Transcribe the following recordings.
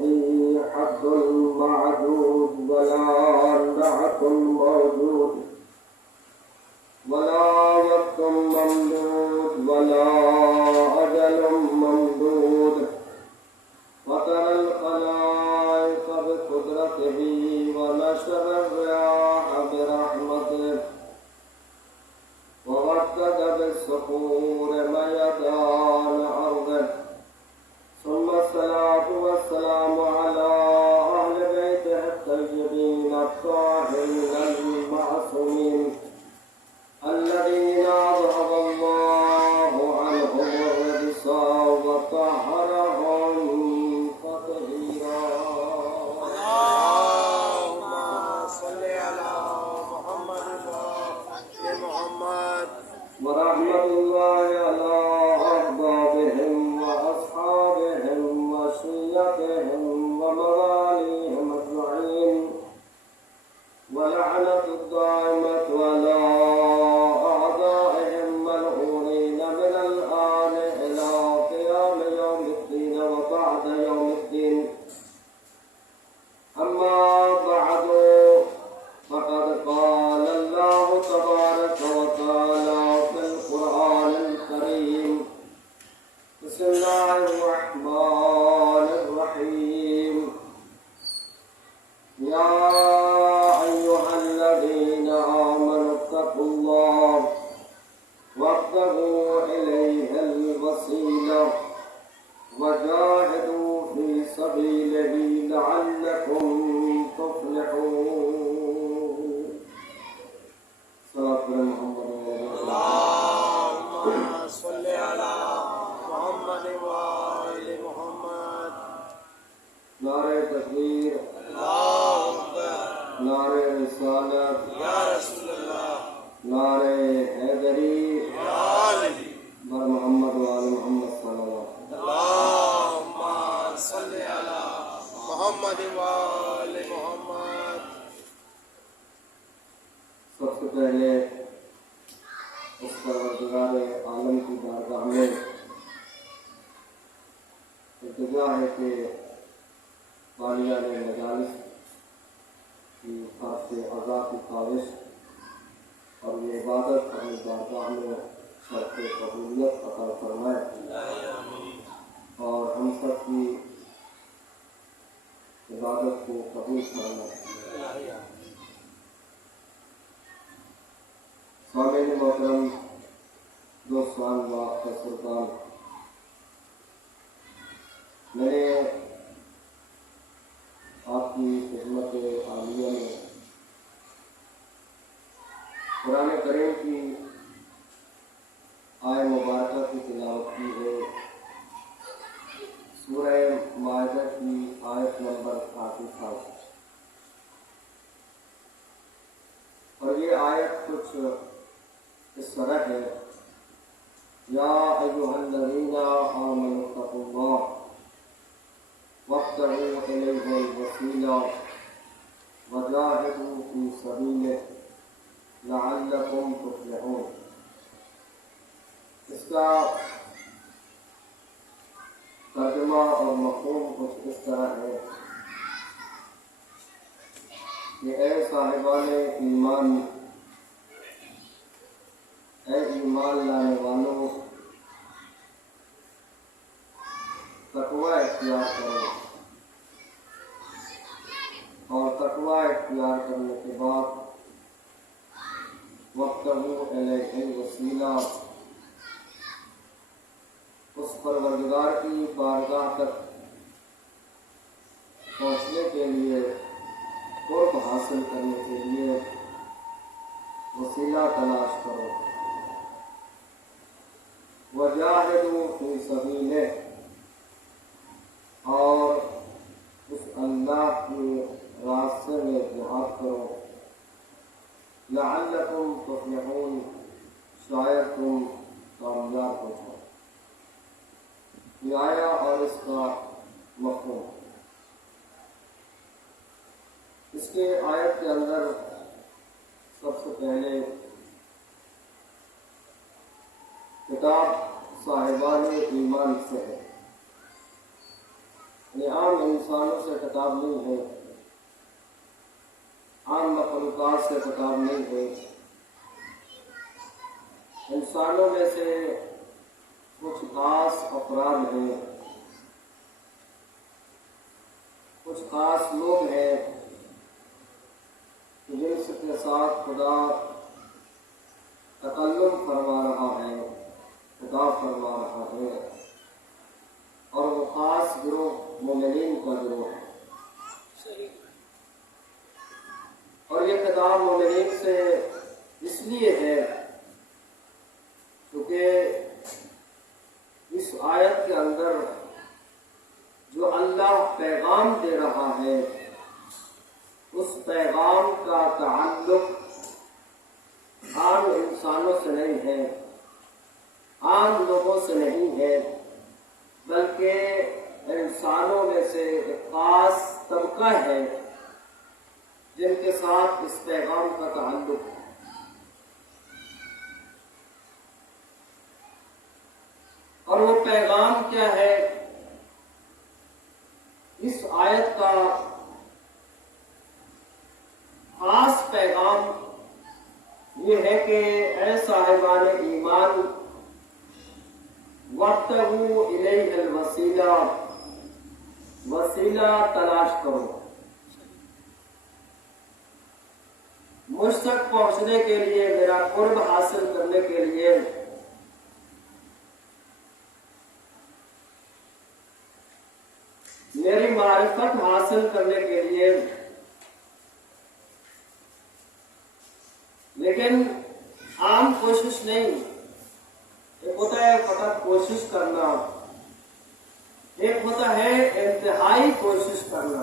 به حد معدود ولا نعت موجود ولا وقت ممدود ولا أجل ممدود وترى الخلائق بقدرته ونشر الرياح برحمته ووكد بالصخور ميدان أرضه ثم الصلاة والسلام على أهل بيته الطيبين الطاهرين المعصومين الذين أذهب الله عنهم الرجس وطهرهم تطهيرا. اللهم صل على محمد وآل محمد. ورحمة الله على أحبابهم وأصحابهم وشيعتهم ومواليهم أجمعين ولعنة الدائمة على أعدائهم ملعونين من الآن إلى قيام يوم الدين وبعد يوم الدين. أما بعد فقد قال الله تبارك وتعالى في القرآن الكريم بسم الله الرحمن الرحيم يا أيها الذين آمنوا اتقوا الله وابتغوا إليه الوسيلة وجاهدوا في سبيله لعلكم تفلحون. صلاة محمد اللهم صل على محمد وآل محمد. نعرہ تکبیر، اللہ اکبر، نعرہ رسالت، یا رسول اللہ، نعرہ حیدری یا علی، بر محمد وآل محمد صلی اللہ علیہ وسلم. اللهم صل على محمد وآل محمد. سب سے پہلے اس پروردگار عالم کی بارگاہ میں التجا ہے کہ بالیان مجالس کی خاص اعضاء کی خواہش اور یہ عبادت اپنی بارگاہ میں شرط قبولیت عطا فرمائے اور ہم سب کی عبادت کو قبول فرمائے. سامعین محترم، دوستان و سلطان، میں نے آپ کی خدمت عالیہ میں قرآن کریم کی آیت مبارکہ کی تلاوت کی ہے. سورہ مائدہ کی آیت نمبر 35 اور یہ آیت کچھ اس طرح ہے: یا ایھا الذین آمنوا اتقوا اللہ وابتغوا الیہ الوسیلہ وجاہدوا فی سبیلہ لعلکم تفلحون. اس کا ترجمہ اور مفہوم کچھ اس طرح ہے کہ اے صاحبان ایمان، اے ایمان لانے والوں، تقوی اختیار کرو اور تقوی اختیار کرنے کے بعد وابتغوا الیہ الوسیلہ، اس پروردگار کی بارگاہ تک پہنچنے کے لیے، قرب حاصل کرنے کے لیے وسیلہ تلاش کرو. وجاہدوا فی سبیلہ، اور اس اللہ کے راستے میں جہاد کرو. لعلکم تفلحون، شاید تم کامیاب ہو جاؤ. یہ آیا اور اس کا مفہوم. اس کے آیت کے اندر سب سے پہلے خطاب صاحبان ایمان سے ہے. یہ عام انسانوں سے خطاب نہیں ہے، عام مخلوقات سے خطاب نہیں ہے۔ انسانوں میں سے کچھ خاص افراد ہیں، کچھ خاص لوگ ہیں جن کے ساتھ خدا تکلم فرما رہا ہے، خطاب فرما رہا ہے، اور وہ خاص گروہ مومنین کا گروہ ہے۔ اور یہ خطاب مومنین سے اس لیے ہے کیونکہ اس آیت کے اندر جو اللہ پیغام دے رہا ہے اس پیغام کا تعلق عام انسانوں سے نہیں ہے، عام لوگوں سے نہیں ہے، بلکہ انسانوں میں سے ایک خاص طبقہ ہے جن کے ساتھ اس پیغام کا تعلق ہے۔ اور وہ پیغام کیا ہے؟ اس آیت کا خاص پیغام یہ ہے کہ اے صاحبان ایمان وابتغوا الیہ الوسیلہ، وسیلہ تلاش کرو، مجھ تک پہنچنے کے لیے، میرا قرب حاصل کرنے کے لیے میری معرفت حاصل کرنے کے لیے۔ لیکن عام کوشش نہیں، ایک ہوتا ہے فقط کوشش کرنا، ایک ہوتا ہے انتہائی کوشش کرنا۔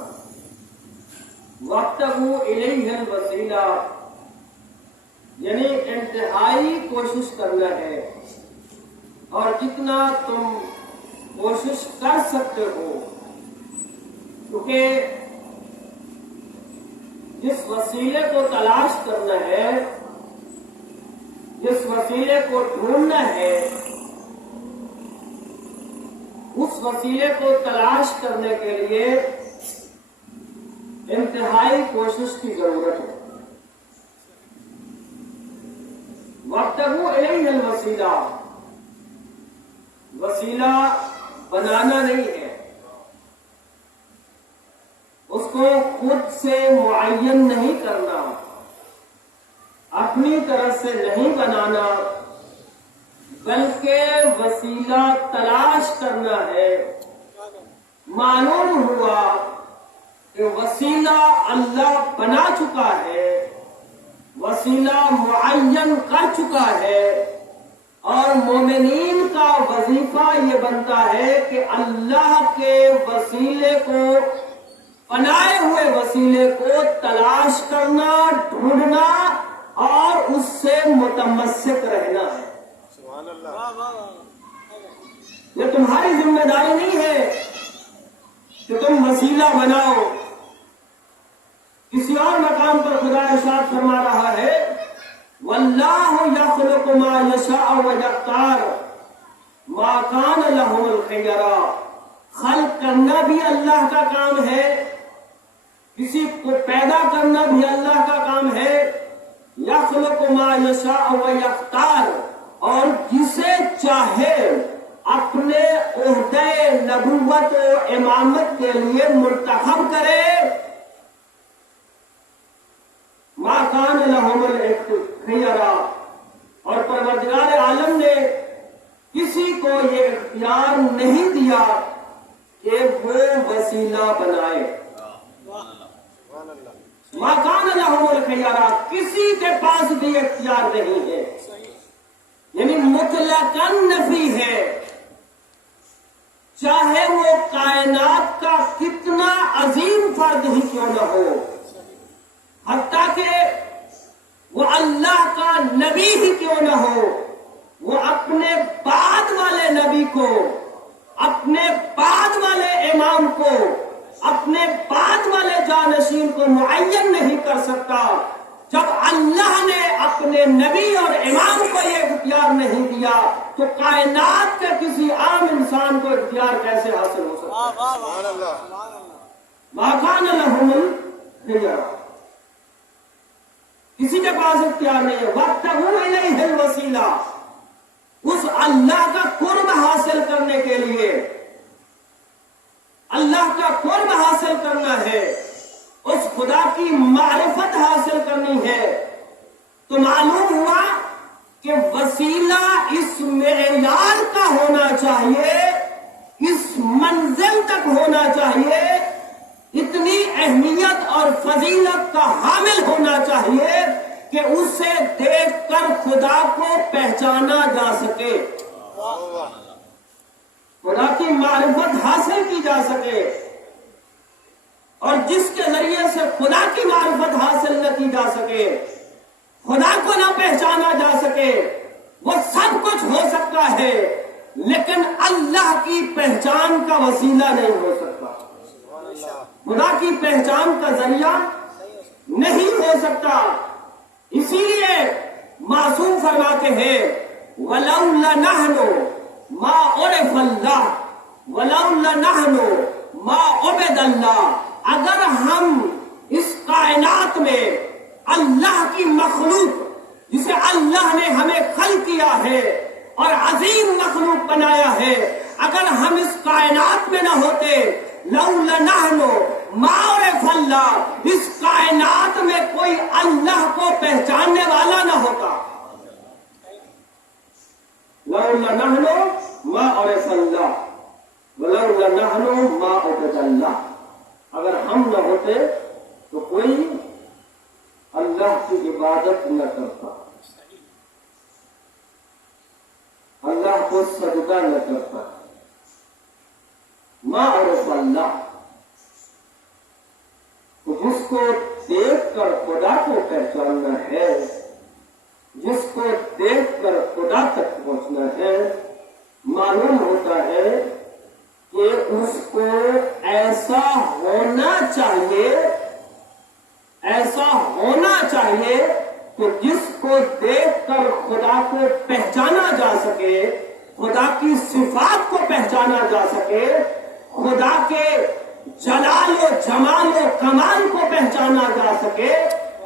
وابتغوا الیہ الوسیلہ یعنی انتہائی کوشش کرنا ہے، اور جتنا تم کوشش کر سکتے ہو، کیونکہ جس وسیلے کو تلاش کرنا ہے، جس وسیلے کو ڈھونڈنا ہے، اس وسیلے کو تلاش کرنے کے لیے انتہائی کوشش کی ضرورت ہے۔ وابتغوا الیہ الوسیلہ، وسیلہ بنانا نہیں ہے، اس کو خود سے معین نہیں کرنا، اپنی طرف سے نہیں بنانا، بلکہ وسیلہ تلاش کرنا ہے۔ معلوم ہوا کہ وسیلہ اللہ بنا چکا ہے، وسیلہ معین کر چکا ہے، اور مومنین کا وظیفہ یہ بنتا ہے کہ اللہ کے وسیلے کو، بنائے ہوئے وسیلے کو تلاش کرنا، ڈھونڈنا اور اس سے متمسک رہنا ہے۔ سبحان اللہ۔ یہ تمہاری ذمہ داری نہیں ہے کہ تم وسیلہ بناؤ۔ کسی اور مقام پر خدا ارشاد فرما رہا ہے واللہ یخلق ما یشاء ویختار ما کان لهم الخیرہ۔ خلق کرنا بھی اللہ کا کام ہے، کسی کو پیدا کرنا بھی اللہ کا کام ہے۔ یخلق ما یشاء ویختار، اور جسے چاہے اپنے عہدے نبوت و امامت کے لیے منتخب کرے۔ ما کان لهم الخیرہ، اور پروردگار عالم نے کسی کو یہ اختیار نہیں دیا کہ وہ وسیلہ بنائے۔ ما کان لهم الخیرہ، کسی کے پاس بھی اختیار نہیں ہے، یعنی مطلقاً نفی ہے، چاہے وہ کائنات کا کتنا عظیم فرد ہی کیوں نہ ہو، حتیٰ کہ وہ اللہ کا نبی ہی کیوں نہ ہو، وہ اپنے بعد والے نبی کو، اپنے بعد والے امام کو، اپنے بعد والے جانشین کو معین نہیں کر سکتا، جب اللہ نے اپنے نبی اور امام کو یہ اختیار نہیں دیا تو کائنات کے کسی عام انسان کو اختیار کیسے حاصل ہو سکتا ہے؟ سبحان اللہ. ما کان لهم الخيار. کسی کے پاس اختیار نہیں ہے. وابتغوا الیہ الوسیلہ. اس اللہ کا قرب حاصل کرنے کے لیے اللہ کا قرب حاصل کرنا ہے, اس خدا کی معرفت حاصل کرنی ہے, تو معلوم ہوا کہ وسیلہ اس معیار کا ہونا چاہیے, اس منزل تک ہونا چاہیے, اتنی اہمیت اور فضیلت کا حامل ہونا چاہیے کہ اسے دیکھ کر خدا کو پہچانا جا سکے, خدا کی معرفت حاصل کی جا سکے. اور جس کے ذریعے سے خدا کی معرفت حاصل نہ کی جا سکے, خدا کو نہ پہچانا جا سکے, وہ سب کچھ ہو سکتا ہے لیکن اللہ کی پہچان کا وسیلہ نہیں ہو سکتا, خدا کی پہچان کا ذریعہ نہیں ہو سکتا. اسی لیے معصوم فرماتے ہیں وَلَوْلَا نَحْنُ مَا عُرِفَ اللَّهُ وَلَوْلَا نَحْنُ مَا عُبِدَ اللَّهُ. اگر ہم اس کائنات میں اللہ کی مخلوق جسے اللہ نے ہمیں خلق کیا ہے اور عظیم مخلوق بنایا ہے, اگر ہم اس کائنات میں نہ ہوتے, لولا نحن ما عرف اللہ, اس کائنات میں کوئی اللہ کو پہچاننے والا نہ ہوتا. لولا نحن ما عرف اللہ ولولا نحن ما عبد اللہ. اگر ہم نہ ہوتے تو کوئی اللہ کی عبادت نہ کرتا, اللہ کو سجدہ نہ کرتا. ما عرف اللہ, تو جس کو دیکھ کر خدا کو پہچاننا ہے, جس کو دیکھ کر خدا تک پہنچنا ہے, معلوم ہوتا ہے کہ اس کو ایسا ہونا چاہیے, ایسا ہونا چاہیے کہ جس کو دیکھ کر خدا کو پہچانا جا سکے, خدا کی صفات کو پہچانا جا سکے, خدا کے جلال و جمال و کمال کو پہچانا جا سکے.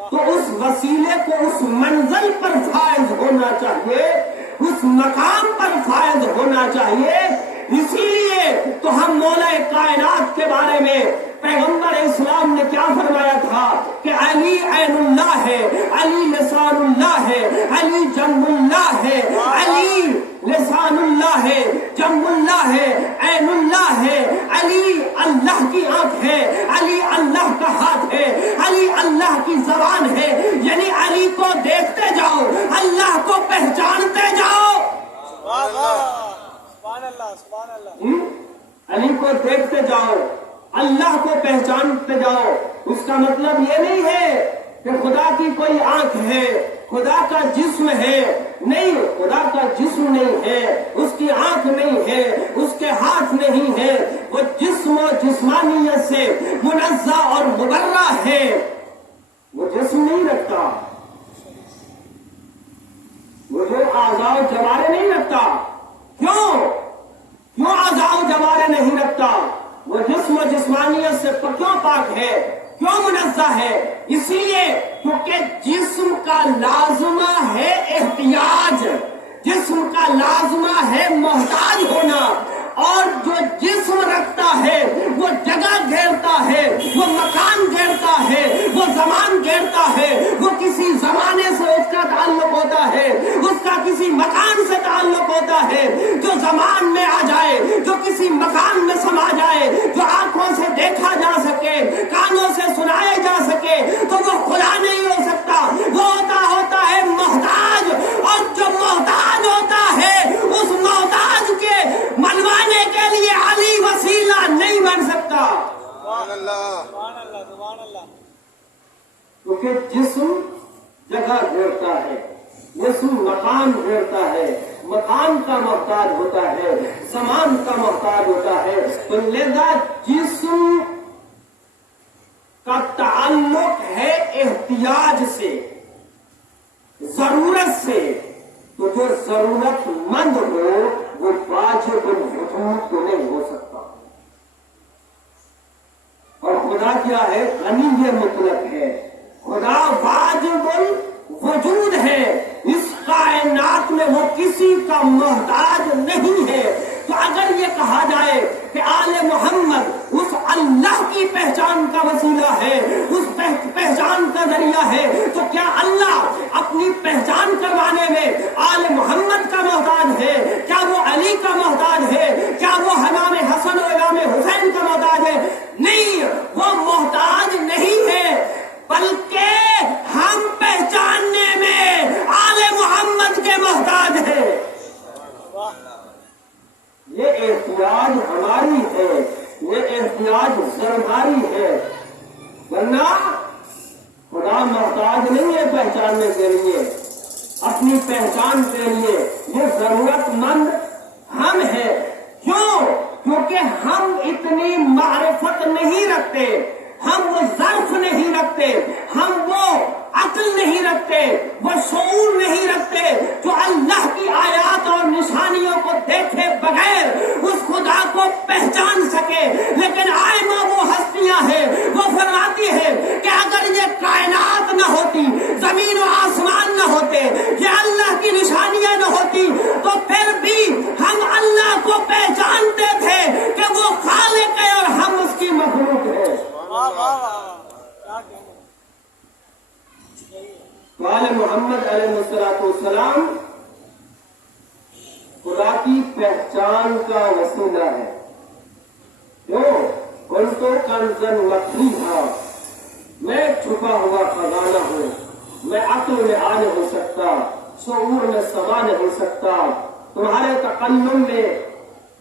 تو اس وسیلے کو اس منزل پر فائز ہونا چاہیے, اس مقام پر فائز ہونا چاہیے. اسی لیے تو ہم مولا کائنات کے بارے میں پیغمبر اسلام نے کیا فرمایا تھا کہ علی عین اللہ ہے, علی لسان اللہ ہے, علی جنب اللہ ہے, علی لسان اللہ ہے, جنب اللہ ہے, عین اللہ ہے, علی اللہ کی آنکھ ہے, علی اللہ کا ہاتھ ہے, علی اللہ کی زبان ہے. یعنی علی کو دیکھتے جاؤ, اللہ کو پہچانتے جاؤ. علی کو دیکھتے جاؤ, اللہ کو پہچانتے جاؤ. اس کا مطلب یہ نہیں ہے کہ خدا کی کوئی آنکھ ہے, خدا کا جسم ہے. نہیں, خدا کا جسم نہیں ہے, اس کی آنکھ نہیں ہے, اس کے ہاتھ نہیں ہے. وہ جسم و جسمانیت سے منزہ اور مبرہ ہے, وہ جسم نہیں رکھتا, وہ جو اعضاء و جوارے نہیں رکھتا. کیوں اعضاء و جوارے نہیں رکھتا؟ وہ جسم و جسمانیت سے کیوں پاک ہے, کیوں منزہ ہے؟ اسی لیے کیونکہ جسم کا لازمہ ہے احتیاج, جسم کا لازمہ ہے محتاج ہونا. اور جو جسم رکھتا ہے وہ جگہ گھیرتا ہے, وہ مکان گھیرتا ہے, وہ زمان گھیرتا ہے. وہ کسی زمانے سے اس کا تعلق ہوتا ہے, اس کا کسی مکان سے تعلق ہوتا ہے. جو زمان میں آ جائے, جو کسی مکان میں سما جائے, جو آنکھوں سے دیکھا جا سکے, کانوں سے سنایا جا سکے, تو وہ خدا نہیں ہو سکتا. وہ ہوتا ہے محتاج. اور جو محتاج ہوتا ہے اس محتاج کے منوانے کے لیے علی وسیلہ نہیں بن سکتا. کیونکہ جسم جگہ گھیرتا ہے, جسم مکان گھیرتا ہے, مکان کا محتاج ہوتا ہے, سامان کا محتاج ہوتا ہے. تو لہذا جسم کا تعلق ہے احتیاج سے, ضرورت سے، تو جو ضرورت مند ہو وہ واجب الوجود تو نہیں ہو سکتا. اور خدا کیا ہے؟ غنی مطلق ہے. خدا واجب الوجود ہے. اس کائنات میں وہ کسی کا محتاج نہیں ہے. تو اگر یہ کہا جائے کہ آل محمد اس اللہ کی پہچان کا وسیلہ ہے، اس پہچان کا ذریعہ ہے، تو کیا اللہ اپنی پہچان کروانے میں آل محمد کا محتاج ہے؟ کیا وہ علی کا محتاج ہے؟ کیا وہ امام حسن و امام حسین کا محتاج ہے؟ نہیں، وہ محتاج نہیں ہے، بلکہ ہم پہچاننے میں آل محمد کے محتاج ہیں. یہ احتیاج ہماری ہے، یہ احتیاج سرماری ہے. ورنہ خدا محتاج نہیں ہے پہچاننے کے لیے، اپنی پہچان کے لیے. یہ ضرورت مند ہم ہیں. کیوں؟ کیونکہ ہم اتنی معرفت نہیں رکھتے، ہم وہ ظرف نہیں رکھتے، ہم وہ عقل نہیں رکھتے، وہ شعور نہیں رکھتے جو اللہ کی آیات اور نشانیوں کو دیکھے بغیر اس خدا کو پہچان سکے. لیکن آئمہ وہ ہستیاں ہیں، وہ فرماتی ہیں کہ اگر یہ کائنات نہ ہوتی، زمین و آسمان نہ ہوتے، یہ اللہ کی نشانیاں نہ ہوتی، تو پھر بھی ہم اللہ کو پہچانتے تھے کہ وہ خالق ہے اور ہم اس کی مخلوق ہے. آل محمد علیہ السلام خدا کی پہچان کا وسیلہ ہے. کیوں؟ ان کو کنزن مخفی تھا. میں چھپا ہوا خزانہ ہوں. میں عقل میں آ نہیں ہو سکتا، شعور میں سما نہیں ہو سکتا، تمہارے تکلم میں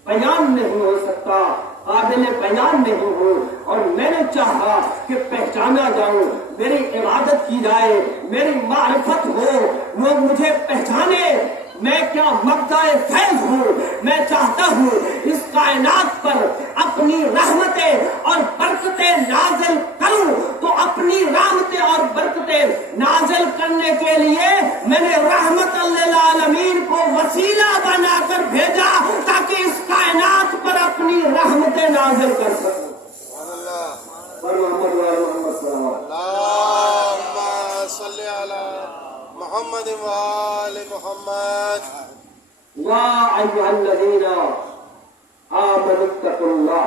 بیان نہیں ہو سکتا، قابل بیان نہیں ہو. اور میں نے چاہا کہ پہچانا جاؤں، میری عبادت کی جائے، میری معرفت ہو، لوگ مجھے پہچانے میں کیا مبدأ فیض ہوں. میں چاہتا ہوں اس کائنات پر اپنی رحمتیں اور برکتیں نازل کروں. تو اپنی رحمتیں اور برکتیں نازل کرنے کے لیے میں نے رحمت للعالمین کو وسیلہ بنا کر بھیجا تاکہ اس کائنات پر اپنی رحمتیں نازل کر سکوں. اور محمد محمد صلی اللہ اللہم صلی علی محمد وآل محمد. یا ایھا الذین آمنوا اتقوا اللہ.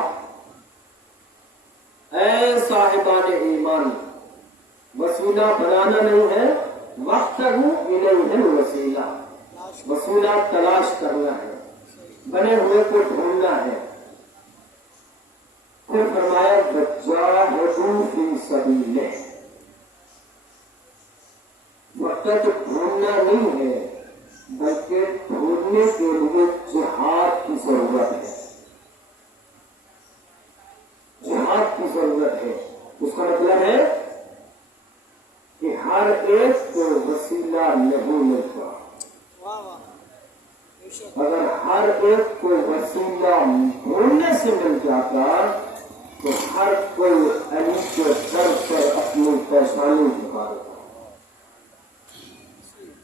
اے صاحبان ایمان، وسیلہ بنانا نہیں ہے، وابتغوا الیہ الوسیلہ. وسیلہ تلاش کرنا ہے، بنے ہوئے کو ڈھونڈنا ہے. پھر فرمایا وجاہدوا فی سبیلہ. وقت ڈھونڈنا نہیں ہے بلکہ ڈھونڈنے کے لیے جہاد کی ضرورت ہے. جہاد کی ضرورت ہے. اس کا مطلب ہے کہ ہر ایک کو وسیلہ نہیں ملتا. اگر ہر ایک کو وسیلہ ڈھونڈنے سے مل جاتا تو ہر کوئی علی کے در پر اپنی پریشانی نکالتا.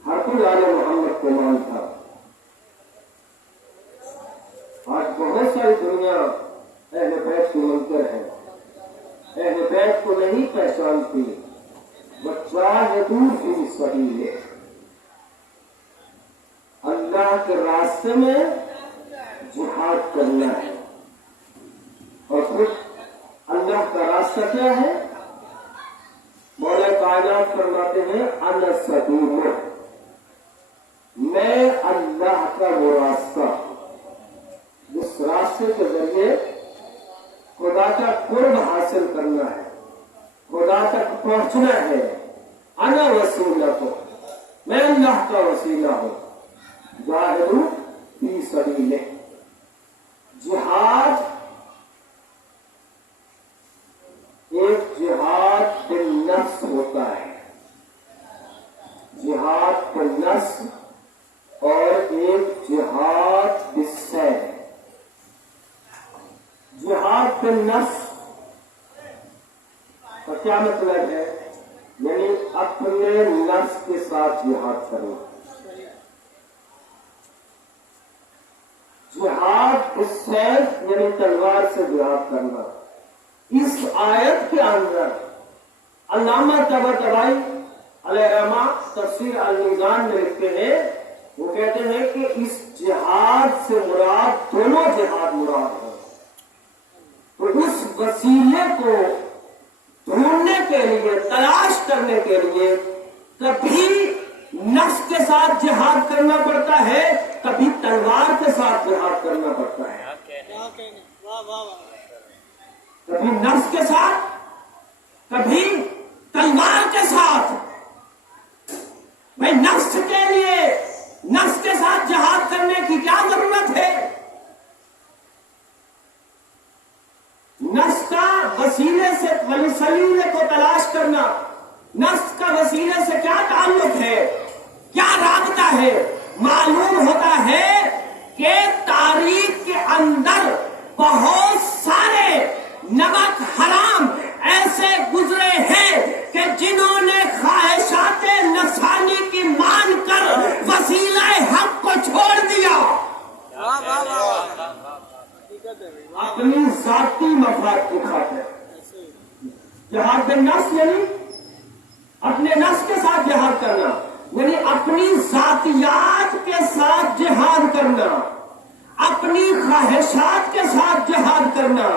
ہر کوئی آل محمد کو مانتا. آج بہت ساری دنیا اہل بیت کی منکر ہے، اہل بیت کو نہیں پہچانتی. وجاہدوا فی سبیلہ. اللہ کے راستے میں جہاد کرنا ہے. اور پھر اللہ کا راستہ کیا ہے؟ مولا کائنات فرماتے ہیں انا السبیل. میں اللہ کا وہ راستہ جس راستے کے ذریعے خدا کا قرب حاصل کرنا ہے، خدا تک پہنچنا ہے. انا وسیلہ کو، میں اللہ کا وسیلہ ہوں. جاہدوا فی سبیلہ. جہاد ایک جہاد بالنفس ہوتا ہے، جہاد بالنفس، اور ایک جہاد بالسیف. جہاد بالنفس کا کیا مطلب ہے؟ یعنی اپنے نفس کے ساتھ جہاد کرنا. جہاد بالسیف یعنی تلوار سے جہاد کرنا. اس آیت کے اندر علامہ طباطبائی علیہ رحمہ تفسیر المیزان میں لکھتے ہیں، وہ کہتے ہیں کہ اس جہاد سے مراد دونوں جہاد مراد ہے. تو اس وسیلے کو ڈھونڈنے کے لیے، تلاش کرنے کے لیے کبھی نفس کے ساتھ جہاد کرنا پڑتا ہے، کبھی تلوار کے ساتھ جہاد کرنا پڑتا ہے. کبھی نفس کے ساتھ، کبھی تلوار کے ساتھ. بھائی نفس کے لیے نفس کے ساتھ جہاد کرنے کی کیا ضرورت ہے؟ نفس کا وسیلے سے وسیلے کو تلاش کرنا، نفس کا وسیلے سے کیا تعلق ہے، کیا رابطہ ہے؟ معلوم ہوتا ہے کہ تاریخ کے اندر بہت سارے نمک حرام ایسے گزرے ہیں کہ جنہوں نے خواہشات نفسانی کی مان کر وسیلہ حق کو چھوڑ دیا، اپنی ذاتی مفاد کی خاطر. جہاد بالنفس یعنی اپنے نفس کے ساتھ جہاد کرنا، یعنی اپنی ذاتیات کے ساتھ جہاد کرنا، اپنی خواہشات کے ساتھ جہاد کرنا.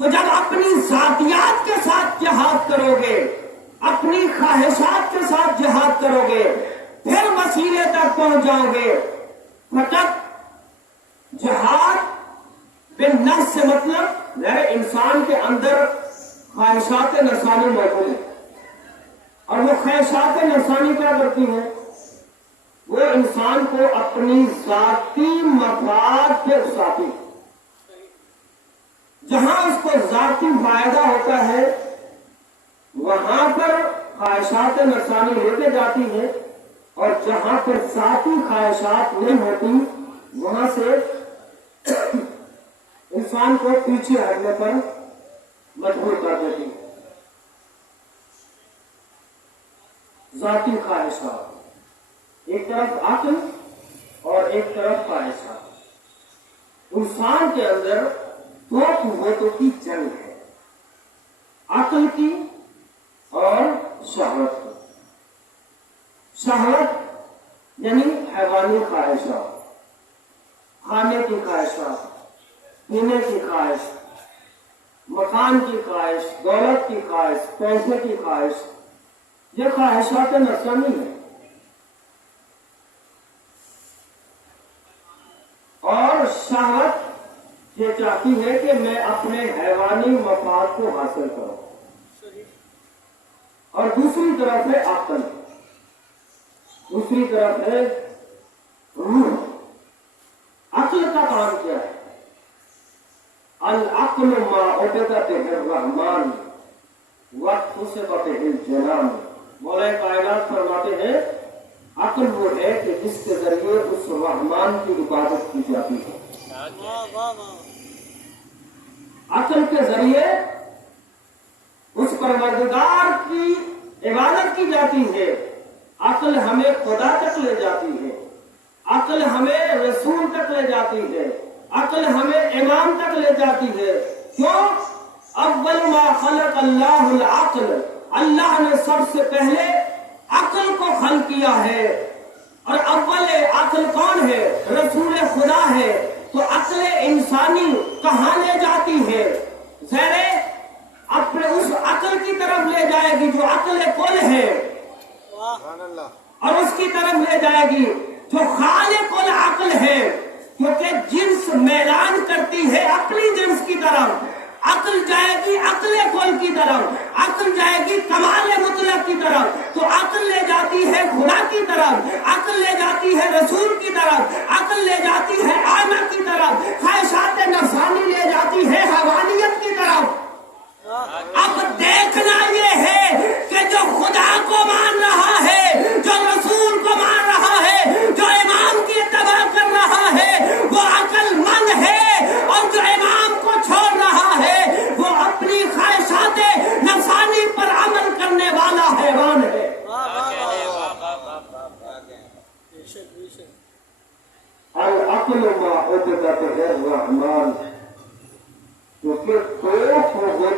تو جب اپنی ذاتیات کے ساتھ جہاد کرو گے، اپنی خواہشات کے ساتھ جہاد کرو گے، پھر وسیلے تک پہنچ جاؤ گے. فقط جہاد بالنفس سے مطلب میرے انسان کے اندر خواہشات نفسانی موجود ہے، اور وہ خواہشات نفسانی کیا کرتی ہیں؟ وہ انسان کو اپنی ذاتی مفاد پہ اکساتی. جہاں اس کو ذاتی فائدہ ہوتا ہے وہاں پر خواہشات نفسانی لے کے جاتی ہے، اور جہاں پر ذاتی خواہشات نہیں ہوتی وہاں سے انسان کو پیچھے ہٹنے پر مجبور کر دیتی ہے. ذاتی خواہشات، ایک طرف عقل اور ایک طرف خواہشات. انسان کے اندر دو قوتوں کی جنگ ہے، عقل کی اور شہوت کی. شہوت یعنی حیوانی خواہشات، کھانے کی خواہشات، پینے کی خواہش، مکان کی خواہش، دولت کی خواہش، پیسے کی خواہش، یہ خواہشات نفسانی ہے. اور شہوت یہ چاہتی ہے کہ میں اپنے حیوانی مفاد کو حاصل کروں. اور دوسری طرف ہے عقل، دوسری طرف ہے روح. عقل کا کام کیا ہے؟ العقل ما عبدت الرحمن واتخذت الجنان. مولا کائنات فرماتے ہیں عقل وہ ہے کہ جس کے ذریعے اس رحمان کی عبادت کی جاتی ہے. عقل کے ذریعے اس پروردگار کی عبادت کی جاتی ہے. عقل ہمیں خدا تک لے جاتی ہے، عقل ہمیں رسول تک لے جاتی ہے، عقل ہمیں امام تک لے جاتی ہے. کیوں؟ اول ما خلق اللہ العقل، اللہ نے سب سے پہلے عقل کو خلق کیا ہے. اور اول عقل کون ہے؟ رسول خدا ہے. تو عقل انسانی کہاں لے جاتی ہے؟ ذرے اپنے اس عقل کی طرف لے جائے گی جو عقل کل ہے، اور اس کی طرف لے جائے گی جو خالق العقل ہے. کیونکہ جنس میلان کرتی ہے اپنی جنس کی طرف. عقل جائے گی عقل کل کی طرف، عقل جائے گی کمال مطلق کی طرف. تو عقل لے جاتی ہے خدا کی طرف، عقل لے جاتی ہے رسول کی طرف، عقل لے جاتی ہے آئمہ کی طرف، خواہشات نفسانی لے جاتی ہے حیوانیت کی طرف. اب دیکھنا یہ ہے کہ جو خدا کو مان رہا ہے، جو رسول کو مان رہا ہے، جو امام کی اتباع کر رہا ہے وہ عقل مند ہے، اور جو امام کو چھوڑ رہا ہے وہ اپنی خواہشات نفسانی پر عمل کرنے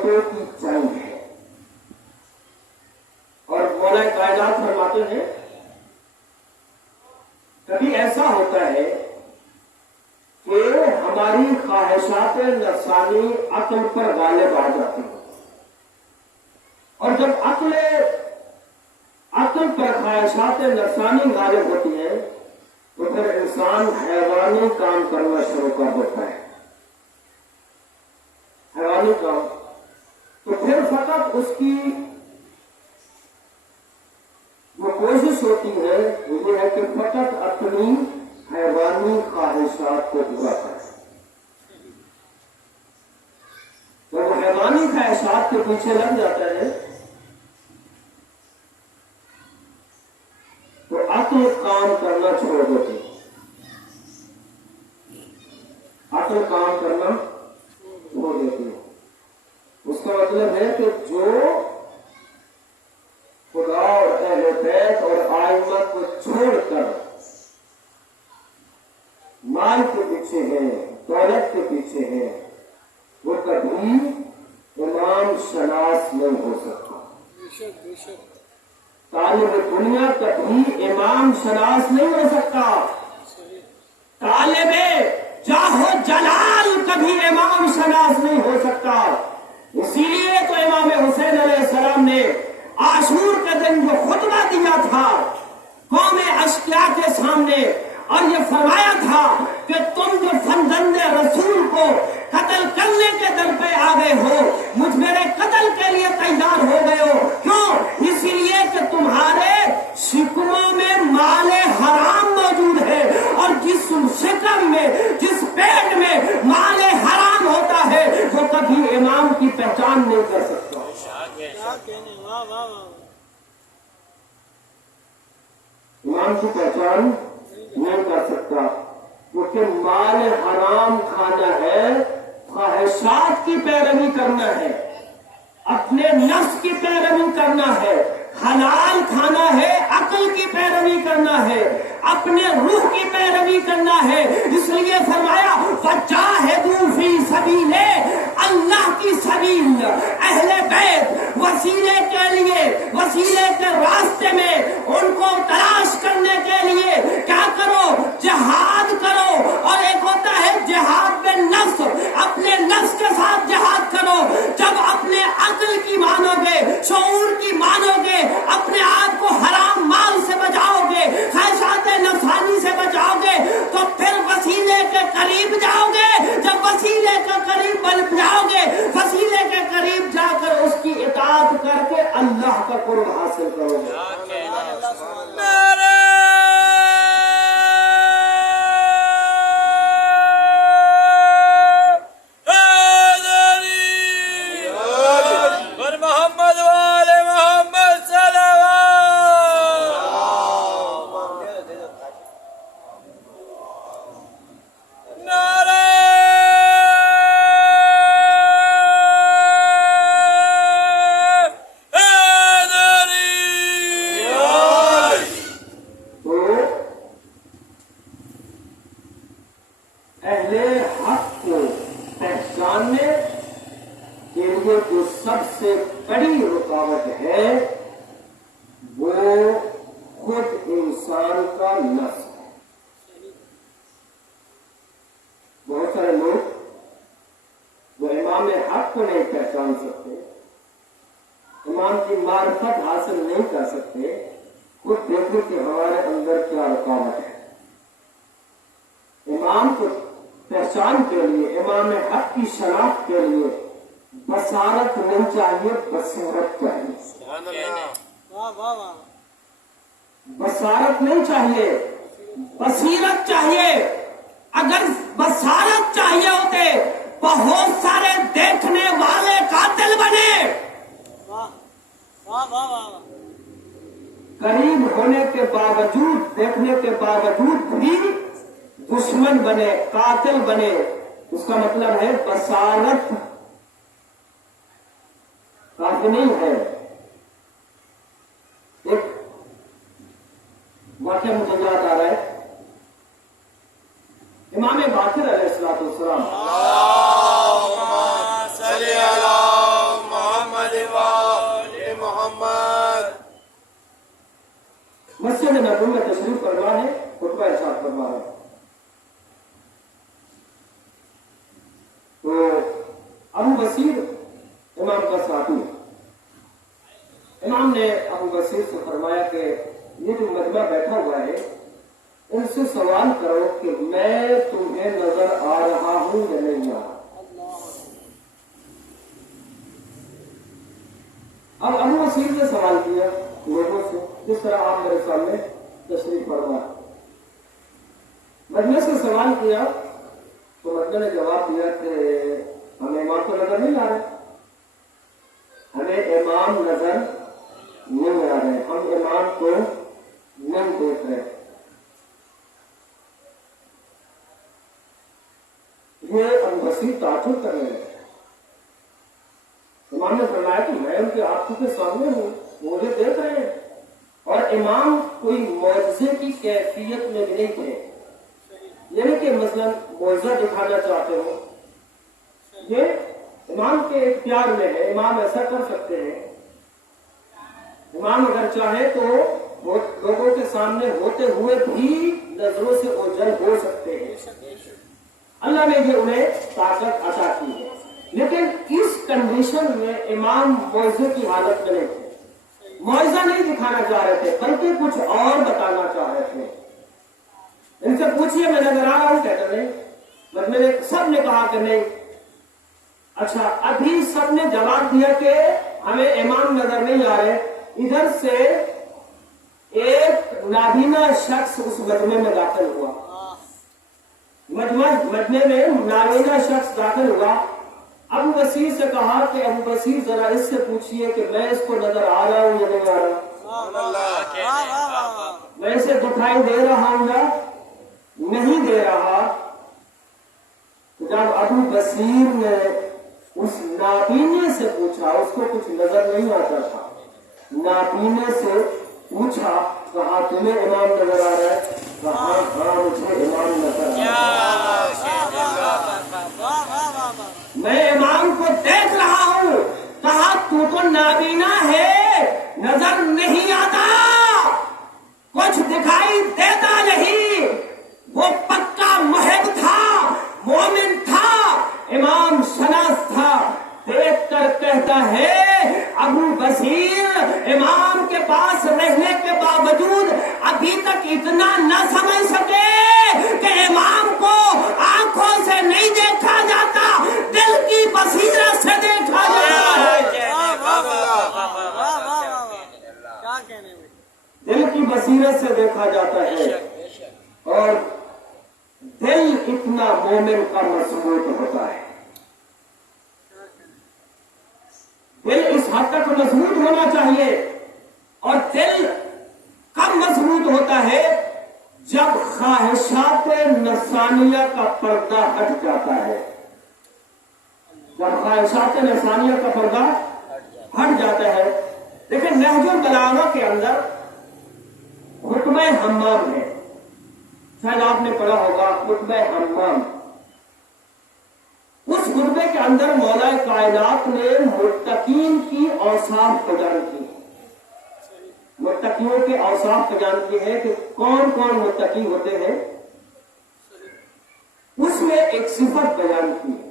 قوتوں کی جنگ ہے. اور مولا کائنات فرماتے ہیں کبھی ایسا ہوتا ہے کہ ہماری خواہشات نفسانی عقل پر غالب آ جاتی ہیں، اور جب عقل پر خواہشات نفسانی غالب ہوتی ہے تو پھر انسان حیوانی کام کرنا شروع کر دیتا ہے. حیوانی کام تو پھر فقط اس کی وہ کوشش ہوتی ہے وہ ہے کہ فقط اپنی حیوانی خواہشات کو پورا کرے. جب وہ حیوانی خواہشات کے پیچھے لگ جاتا ہے تو عقل کام کرنا چھوڑ دیتی ہے. عقل کام کرنا چھوڑ دیتی ہے. اس کا مطلب ہے کہ جو خدا اور اہل بیت اور آئمہ کو چھوڑ کر مال کے پیچھے ہے، دولت کے پیچھے ہے، وہ کبھی امام شناس نہیں ہو سکتا. طالب دنیا کبھی امام شناس نہیں ہو سکتا. طالب جاہو جلال کبھی امام شناس نہیں ہو سکتا. اسی لیے تو امام حسین علیہ السلام نے عاشور کے دن جو خطبہ دیا تھا قوم اشقیاء کے سامنے، اور یہ فرمایا تھا کہ تم جو فرزند رسول کو قتل کرنے کے در پہ آ گئے ہو، مجھ میرے قتل کے لیے تیار ہو گئے ہو. کیوں؟ اسی لیے کہ تمہارے شکموں میں مال حرام موجود ہے، اور جس شکم میں، جس پیٹ میں مال حرام ہوتا ہے وہ کبھی امام کی پہچان نہیں کر سکتا. امام کی پہچان نہیں کر سکتا، کیونکہ مال حرام کھانا ہے، خواہشات کی پیروی کرنا ہے، اپنے نفس کی پیروی کرنا ہے. حلال کھانا ہے، عقل کی پیروی کرنا ہے، اپنے روح کی پیروی کرنا ہے. اس لیے فرمایا فجاہدوا فی سبیل اللہ کی سبیل. اہل بیت وسیلے کے لیے، وسیلے کے راستے میں ان کو تلاش کرنے کے لیے کیا کرو؟ جہاد کرو. اور ایک ہوتا ہے جہاد بے نفس، اپنے نفس کے ساتھ جہاد کرو. جب اپنے عقل کی مانو گے، شعور کی مانو گے، اپنے آپ کو حرام مال سے بچاؤ گے، خواہشات نفسانی سے بچاؤ گے، تو پھر وسیلے کے قریب جاؤ گے. جب وسیلے کے قریب بن جاؤ گے، وسیلے کے قریب جا کر اس کی اطاعت کر کے اللہ کا قرب حاصل کرو گے. بصارت نہیں چاہیے، بصیرت چاہیے. اگر بصارت چاہیے ہوتے بہت سارے دیکھنے والے قاتل بنے، قریب ہونے کے باوجود، دیکھنے کے باوجود بھی دشمن بنے، قاتل بنے. اس کا مطلب ہے بصارت کافی نہیں ہے. ایک واقعہ مجھے یاد آ رہا ہے. امام باقر علیہ السلام مسجد نبوی میں تشریف فرما ہے، خطبہ ارشاد فرما ہے. تو ابو بصیر امام کا صحابی، امام نے ابو بصیر سے فرمایا کہ یہ جو مجمع بیٹھا ہوا ہے ان سے سوال کرو کہ میں تمہیں نظر آ رہا ہوں یا نہیں آ رہا. اب ابو بصیر نے سوال کیا لوگوں سے، جس طرح آپ میرے سامنے تشریف فرما. مجمع سے سوال کیا تو مجمع نے جواب دیا کہ ہمیں امام کو نظر نہیں آ رہے، ہمیں امام نظر نہیں آ رہے، ہم امام کو نہیں دیکھ رہے. یہ ابو بصیر تعجب کر رہے ہیں. امام نے فرمایا کہ میں ان کی آنکھوں کے سامنے ہوں، مجھے دیکھ رہے ہیں. اور امام کوئی معجزے کی کیفیت میں بھی نہیں تھے، یعنی کہ مثلا معجزہ دکھانا چاہتے ہو، یہ امام کے اختیار میں ہے، امام ایسا کر سکتے ہیں. امام اگر چاہے تو لوگوں کے سامنے ہوتے ہوئے بھی نظروں سے اوجھل ہو سکتے ہیں. اللہ نے یہ انہیں طاقت عطا کی ہے، لیکن اس کنڈیشن میں امام معجزے کی حالت میں نہیں تھے. معجزہ نہیں دکھانا چاہ رہے تھے بلکہ کچھ اور بتانا چاہ رہے تھے. ان سے پوچھئے میں نظر آ رہا ہوں، کہتے نہیں. بس میں نے سب نے کہا کہ نہیں. اچھا ابھی سب نے جواب دیا کہ ہمیں امام نظر نہیں آ رہے. ادھر سے ایک نابینا شخص اس مجمع میں داخل ہوا. مجمع میں نابینا شخص داخل ہوا. ابو بصیر سے کہا کہ ابو بصیر ذرا اس سے پوچھئے کہ میں اس کو نظر آ رہا ہوں یا نہیں آ رہا، میں اسے دکھائی دے رہا ہوں یا نہیں دے رہا. جب ابو بصیر نے اس نابینے سے پوچھا، اس کو کچھ نظر نہیں آتا تھا، نابینے سے پوچھا، کہا تمہیں امام نظر آ رہا ہے؟ کہا ہاں مجھے امام نظر آ رہا ہے، میں امام کو دیکھ رہا ہوں. کہا تو نابینا ہے، نظر نہیں آتا، کچھ دکھائی دیتا نہیں. وہ پکا محب تھا، مومن تھا، امام شناس تھا. دیکھ کر کہتا ہے ابو بصیر امام کے پاس رہنے کے باوجود ابھی تک اتنا نہ سمجھ سکے کہ امام کو آنکھوں سے نہیں دیکھا جاتا، دل کی بصیرت سے دیکھا جاتا ہے. دل کی بصیرت سے دیکھا جاتا ہے. اور دل اتنا مومن کا مضبوط ہوتا ہے، دل اس حد تک مضبوط ہونا چاہیے. اور دل کب مضبوط ہوتا ہے؟ جب خواہشات نفسانیہ کا پردہ ہٹ جاتا ہے. جب خواہشات نفسانیہ کا پردہ ہٹ جاتا ہے. لیکن نہج البلاغہ کے اندر خطبہ حمام ہے، شاید آپ نے پڑھا ہوگا خطبہ حمام. اس خطبے کے اندر مولا کائنات نے متقین کی اوصاف بیان کی. متقیوں کے اوصاف بیان کیے ہیں کہ کون کون متقی ہوتے ہیں. اس میں ایک صفت بیان کی ہے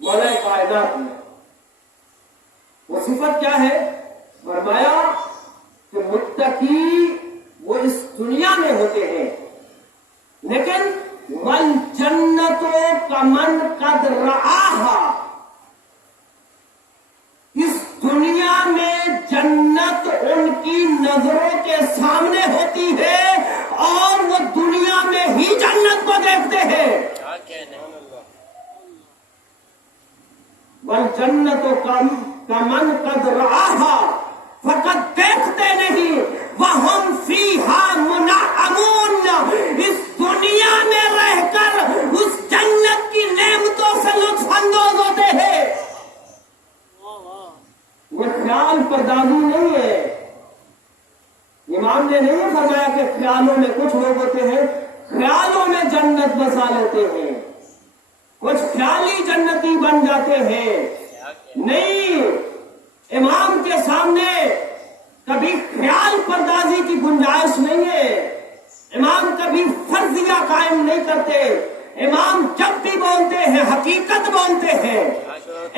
مولا کائنات نے. وہ صفت کیا ہے؟ فرمایا کہ متقی وہ اس دنیا میں ہوتے ہیں، لیکن والجنت کمن قد رآہا، اس دنیا میں جنت ان کی نظروں کے سامنے ہوتی ہے اور وہ دنیا میں ہی جنت کو دیکھتے ہیں. والجنت کمن قد رآہا، فقط دیکھتے نہیں، وہم فیہا منعمون، اس دنیا میں رہ کر اس جنت کی نعمتوں سے لطف اندوز ہوتے ہیں. وہ خیال پردازی نہیں ہے. امام نے نہیں فرمایا کہ خیالوں میں کچھ لوگ ہوتے ہیں خیالوں میں جنت بسا لیتے ہیں، کچھ خیالی جنتی بن جاتے ہیں. نہیں، امام کے سامنے کبھی خیال پردازی کی گنجائش نہیں ہے. کبھی فرضیہ قائم نہیں کرتے. امام جب بھی بولتے ہیں حقیقت بولتے ہیں.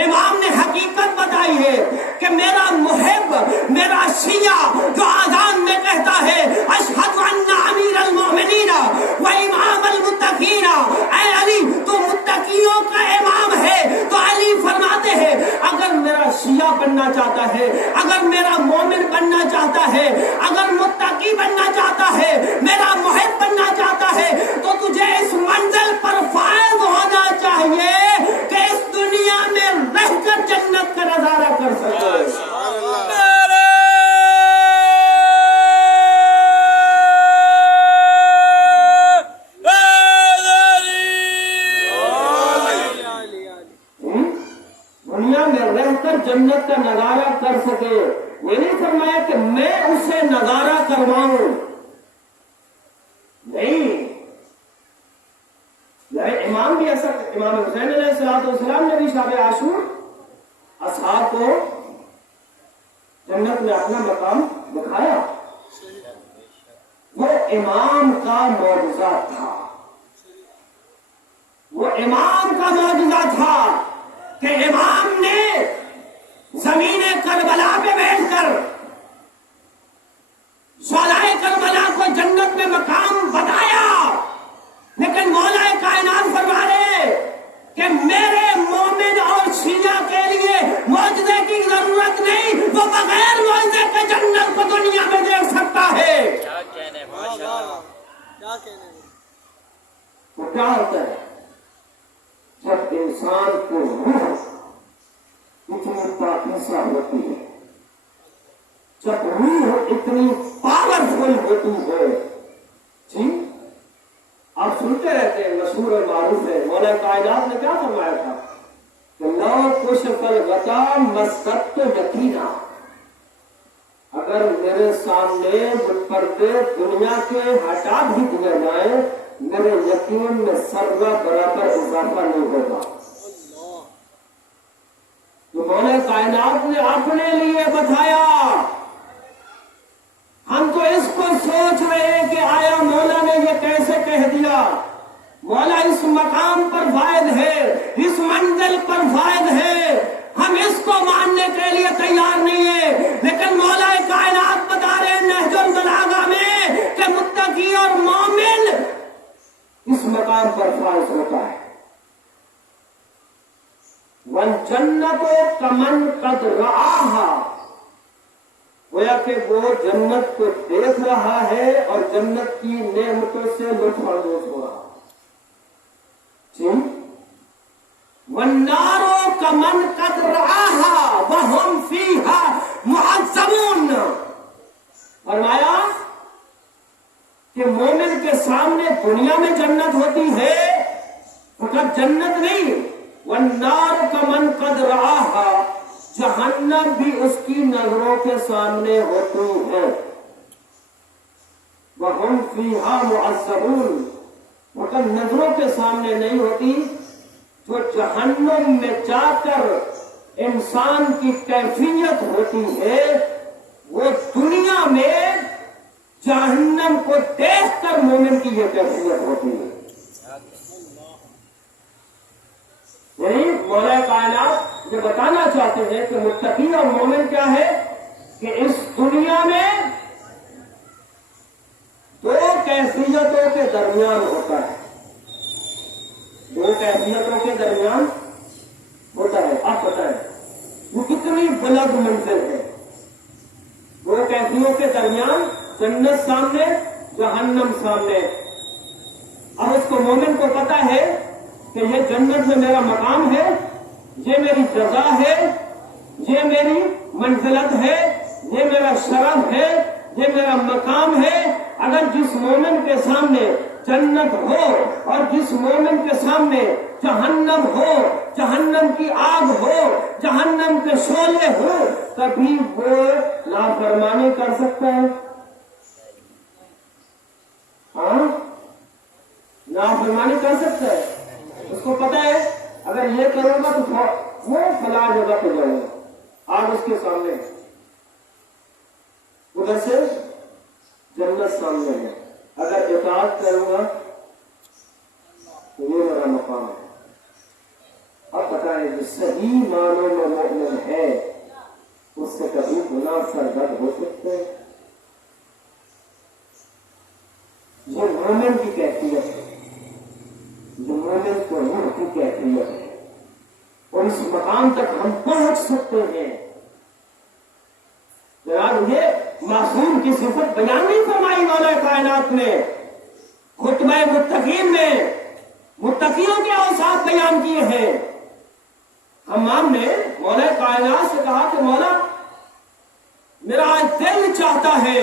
امام نے حقیقت بتائی ہے کہ میرا محب، میرا شیعہ جو آذان میں کہتا ہے اشہد ان امیر المؤمنین و امام المتقین، اے علی تو متقیوں کا امام ہے. تو علی فرماتے ہیں اگر میرا شیعہ بننا چاہتا ہے، اگر میرا مومن بننا چاہتا ہے، اگر متقی بننا چاہتا ہے، میرا محب بننا چاہتا ہے، تو تجھے اس منزل پر فائز ہونا چاہیے کہ اس دنیا میں رہ کر جنت کا نظارہ کر سکے. دنیا میں رہ کر جنت کا نظارہ کر سکے. یہ نہیں فرمایا کہ میں اسے نظارہ کرواؤں، نہیں. امام بھی ایسا، امام حسین علیہ السلام نے بھی شب عاشور اصحاب کو جنت میں اپنا مقام دکھایا. وہ امام کا معجزہ تھا، وہ امام کا معجزہ تھا کہ امام نے زمین کربلا پہ بیٹھ کر شہدائے کربلا کو جنت میں مقام بتایا. لیکن مولا کائنات فرما رہے کہ میرے مومن اور شیعہ کے لیے معجزے کی ضرورت نہیں، وہ بغیر معجزے کے جنت کو دنیا میں دیکھ سکتا ہے. تو کیا ہوتا ہے جب انسان کو روح اتنی پاکیزہ ہوتی ہے، جب روح اتنی پاورفل ہوتی ہے. جی آپ سنتے رہتے ہیں، مشہور اور معروف ہے، مولا کائنات نے کیا فرمایا تھا کہ لو کشف الغطا مسدت یقینا، اگر میرے سامنے پردے دنیا کے ہٹا بھی دیے جائیں میرے یقین میں ذرہ برابر اضافہ نہیں ہوگا. تو مولا کائنات نے اپنے لیے بتایا. ہم تو اس کو سوچ رہے ہیں کہ آیا مولا نے یہ کیسے کہہ دیا. مولا اس مقام پر فائد ہے، اس منزل پر فائد ہے، ہم اس کو ماننے کے لیے تیار نہیں ہے. لیکن مولا کائنات بتا رہے ہیں نہج البلاغہ میں کہ متقی اور مومن اس مقام پر فائز ہوتا ہے. وَالْجَنَّةُ كَمَنْ قَدْ رَآهَا، گویا کہ وہ جنت کو دیکھ رہا ہے اور جنت کی نعمتوں سے لطف اندوز ہو رہا. جی وَالنَّارُ كَمَنْ قَدْ رَآهَا وَهُمْ فِيهَا مُعَذَّبُونَ، فرمایا کہ مومن کے سامنے دنیا میں جنت ہوتی ہے، فقط جنت نہیں. وَالنَّارُ كَمَنْ قَدْ رَآهَا، جہنم بھی اس کی نظروں کے سامنے ہوتی ہے. وَهُمْ فِيهَا مُعَذَّبُونَ، مگر نظروں کے سامنے نہیں ہوتی. جو جہنم میں جا کر انسان کی کیفیت ہوتی ہے وہ دنیا میں جہنم کو دیکھ کر مومن کی یہ کیفیت ہوتی ہے. یعنی مولا کائنات یہ بتانا چاہتے ہیں کہ متقی اور مومن کیا ہے کہ اس دنیا میں دو کیفیتوں کے درمیان ہوتا ہے. دو کیفیتوں کے درمیان ہوتا ہے. آپ بتائیں وہ کتنی بلند منزل ہے. دو کیفیتوں کے درمیان جنت سامنے، جہنم سامنے. اب اس کو مومن کو پتا ہے کہ یہ جنت میں میرا مقام ہے، یہ میری جزا ہے، یہ میری منزلت ہے، یہ میرا شرف ہے، یہ میرا مقام ہے. اگر جس مومن کے سامنے جنت ہو اور جس مومن کے سامنے جہنم ہو، جہنم کی آگ ہو، جہنم کے شعلے ہو، کبھی وہ نافرمانی کر سکتا ہے؟ ہاں، نافرمانی کر سکتا ہے. اس کو پتا ہے اگر یہ کروں گا تو وہ فلاں جگہ پہ جاؤں گا، آگ اس کے سامنے ادھر سے جنت سامنے ہے. اگر اطاعت کروں گا تو یہ میرا مقام ہے. اب بتائیں جو صحیح معنوں میں مومن ہے اس سے کبھی گناہ سرزد ہو سکتے ہیں؟ یہ مومن کی کیفیت ہے، جو مومن کو روح کی کیفیت ہے، اور اس مقام تک ہم پہنچ سکتے ہیں. یہ معصوم کی صفت بیان نہیں فرمائی مولا کائنات نے، خطبہ متقین میں متقیوں کے اوصاف بیان کیے ہیں. حمام نے مولا کائنات سے کہا کہ مولا میرا دل چاہتا ہے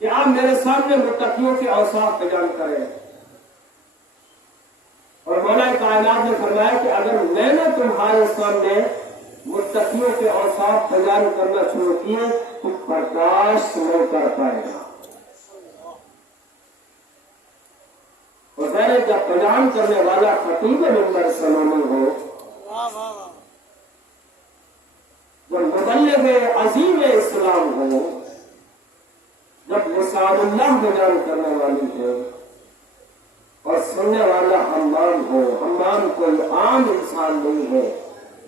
کہ آپ میرے سامنے متقیوں کے اوصاف بیان کریں. اور مولا کائنات نے فرمایا کہ اگر میں نے تمہارے سامنے متقیوں کے اوصاف بیان کرنا شروع کیے تو برداشت نہیں کر پائے گا. اور ظاہر جب بیان کرنے والا خطیب منبر سلومی ہو، جب مبلغ عظیم اسلام ہو، جب لسان اللہ بیان کرنے والی ہو اور سننے والا حمام ہو. حمام کوئی عام انسان نہیں ہے.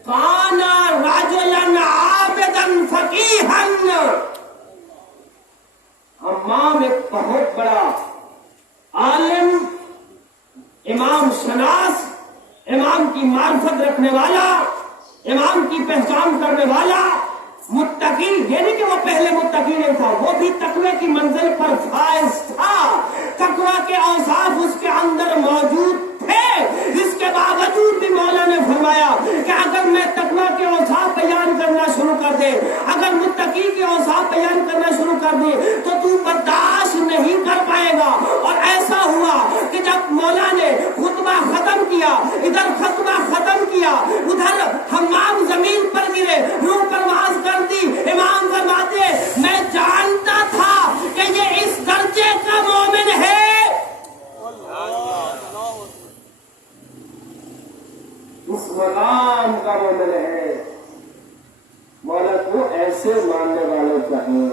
کانا رجلن عابدا فقیہا، حمام ایک بہت بڑا عالم، امام شناس، امام کی معرفت رکھنے والا، امام کی پہچان کرنے والا، متقی. یہ نہیں کہ وہ پہلے متقی نہیں تھا، وہ بھی تقوی کی منزل پر فائز تھا. تقوی کے اوصاف اس کے اندر موجود تھے. اس کے باوجود بھی مولا نے فرمایا کہ اگر میں تقوی کے اوصاف بیان کرنا شروع کر دے، اگر متقی کے اوصاف بیان کرنا شروع کر دے تو تو برداشت نہیں کر پائے گا. اور ایسا ہوا کہ جب مولا نے خطبہ ختم کیا، ادھر خطبہ ختم کیا، ادھر حمام زمین پر گرے، روح پرواز کر دی. امام فرماتے میں جانتا تھا کہ یہ اس درجے کا مومن ہے. اس مقام کا مومن ہے. مولا کو ایسے ماننے والے چاہیے.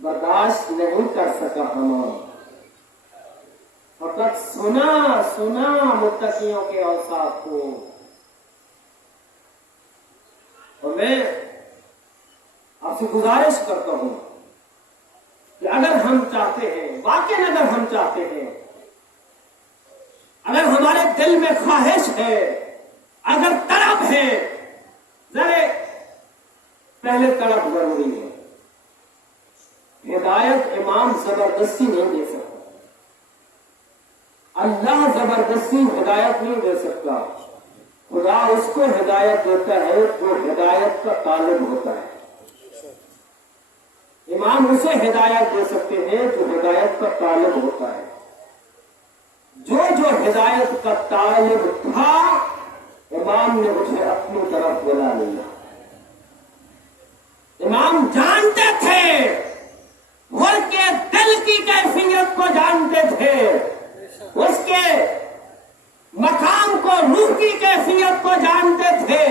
برداشت نہیں کر سکا ہم، فقط سنا متقیوں کے اوصاف کو. اور میں آپ سے گزارش کرتا ہوں کہ اگر ہم چاہتے ہیں، واقعی اگر ہم چاہتے ہیں، اگر ہمارے دل میں خواہش ہے، اگر طلب ہے، ذرا پہلے طلب ضروری ہے. ہدایت امام زبردستی نہیں دے سکتا، اللہ زبردستی ہدایت نہیں دے سکتا. خدا اس کو ہدایت دیتا ہے جو ہدایت کا طالب ہوتا ہے. امام اسے ہدایت دے سکتے ہیں جو ہدایت کا طالب ہوتا ہے. جو ہدایت کا طالب تھا امام نے اسے اپنی طرف بلا لیا. امام جانتے تھے، ملک کے دل کی کیفیت کو جانتے تھے، اس کے مقام کو، روح کی کیفیت کو جانتے تھے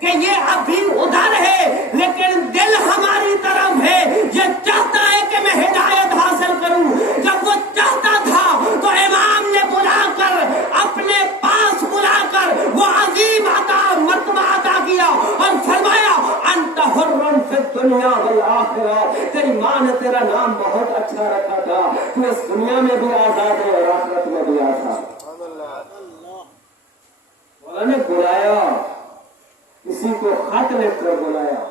کہ یہ ابھی ادھر ہے لیکن دل ہماری طرف ہے. یہ چاہتا ہے کہ میں ہدایت حاصل کروں. جب وہ چاہتا تھا تو امام نے بلا کر، اپنے پاس بلا کر وہ عظیم عطا مرتبہ عطا کیا اور فرمایا انت حر فی الدنیا والآخرہ. تیری ماں نے تیرا نام بہت اچھا رکھا تھا، تو اس دنیا میں بھی آزاد ہے اور آخرت میں بھی آزاد. مولا نے بلایا، کسی کو خط لکھ کر بلایا،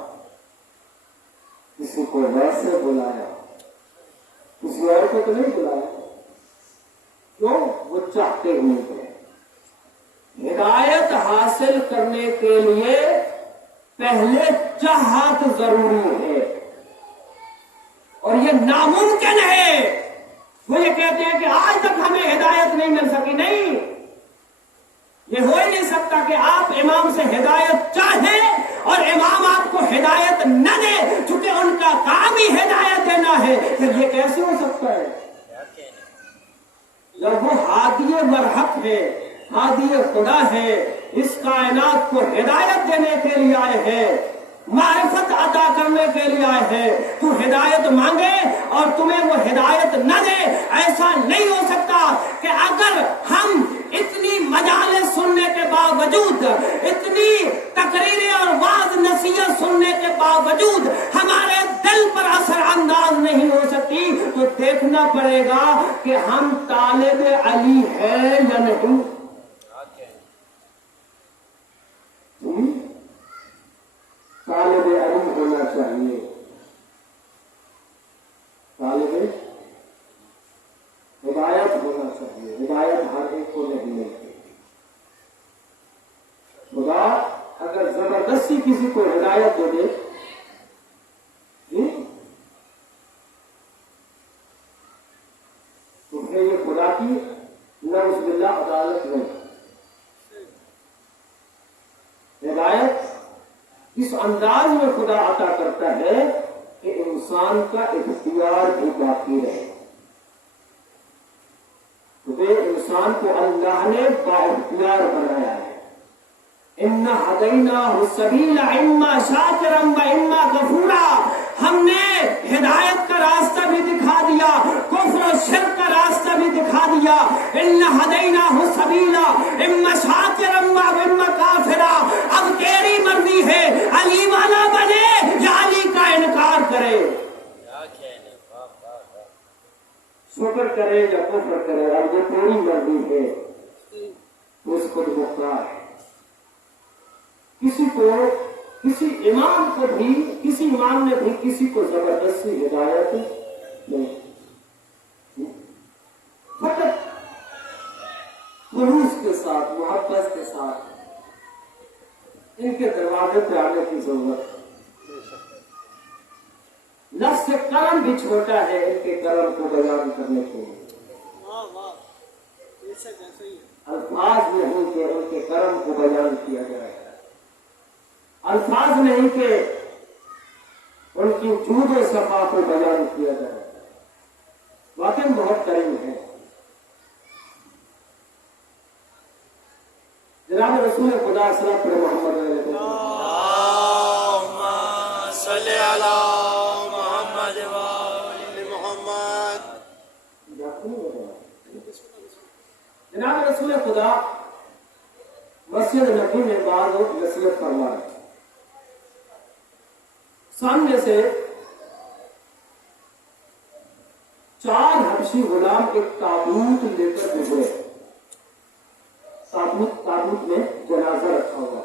کسی کو ویسے بلایا، کسی اور کو تو نہیں بلایا. کیوں؟ وہ چاہتے ہوئے تھے. ہدایت حاصل کرنے کے لیے پہلے چاہت ضروری ہے، اور یہ ناممکن ہے. وہ یہ کہتے ہیں کہ آج تک ہمیں ہدایت نہیں مل سکی. نہیں، یہ ہو ہی نہیں سکتا کہ آپ امام سے ہدایت چاہیں اور امام آپ کو ہدایت نہ دے، چونکہ ان کا کام ہی ہدایت دینا ہے. پھر یہ کیسے ہو سکتا ہے؟ جب وہ ہادی برحق ہے، ہادی خدا ہے، اس کائنات کو ہدایت دینے کے لیے آئے ہیں، معرفت عطا کرنے کے لیے آئے ہیں. تو ہدایت مانگے اور تمہیں وہ ہدایت نہ دے، ایسا نہیں ہو سکتا کہ اگر ہم اتنی مجالس سننے کے باوجود، اتنی تقریریں اور واعظ نصیحت سننے کے باوجود ہمارے دل پر اثر انداز نہیں ہو سکتی، تو دیکھنا پڑے گا کہ ہم طالب علی ہیں یا نہیں. طالب علم ہونا چاہیے، طالب ہدایت ہونا چاہیے. ہدایت ہر ایک کو نہیں ملتی. خدا اگر زبردستی کسی کو ہدایت دے دے تو پھر یہ خدا کی نعوذ باللہ عدالت نہیں. ہدایت اس انداز میں خدا عطا کرتا ہے کہ انسان کا اختیار بھی باقی رہے. تو انسان کو اللہ نے بااختیار بنایا ہے. اِنَّا هَدَيْنَاهُ السَّبِيلَ إِمَّا شَاكِرًا وَإِمَّا كَفُورًا. ہم نے ہدایت کا راستہ بھی دکھا دیا، کفر و شرک کا راستہ بھی دکھا دیا. اِنَّا هَدَيْنَاهُ السَّبِيلَ إِمَّا شَاكِرًا وَإِمَّا كَافِرًا. اب تیری مرضی ہے، علی والا بنے یا علی کا انکار کرے، شکر کرے یا کفر کرے. اب یہ تیری مرضی ہے، اس خود مختار ہے. کسی امام کو بھی، کسی امام نے بھی کسی کو زبردستی ہدایت نہیں، فقط خلوص کے ساتھ، محبت کے ساتھ ان کے دروازے پہ آنے کی ضرورت ہے. لفظ کرم بھی چھوٹا ہے ان کے کرم کو بیان کرنے کے لیے. الفاظ نہیں کہ ان کے کرم کو بیان کیا جائے، الفاظ نہیں کہ ان کی جود و صفا کو بیان کیا جائے. واقعی بہت کریم ہے. جناب رسول خدا صلی اللہ علیہ وسلم اللہم صلی علی محمد وآل محمد. جناب رسول خدا مسجد نبی میں بعض لوگ نصیحت فرما رہے. سامنے سے 4 حبشی غلام ایک تابوت لے کر گزرے. تابوت میں جنازہ رکھا ہوا.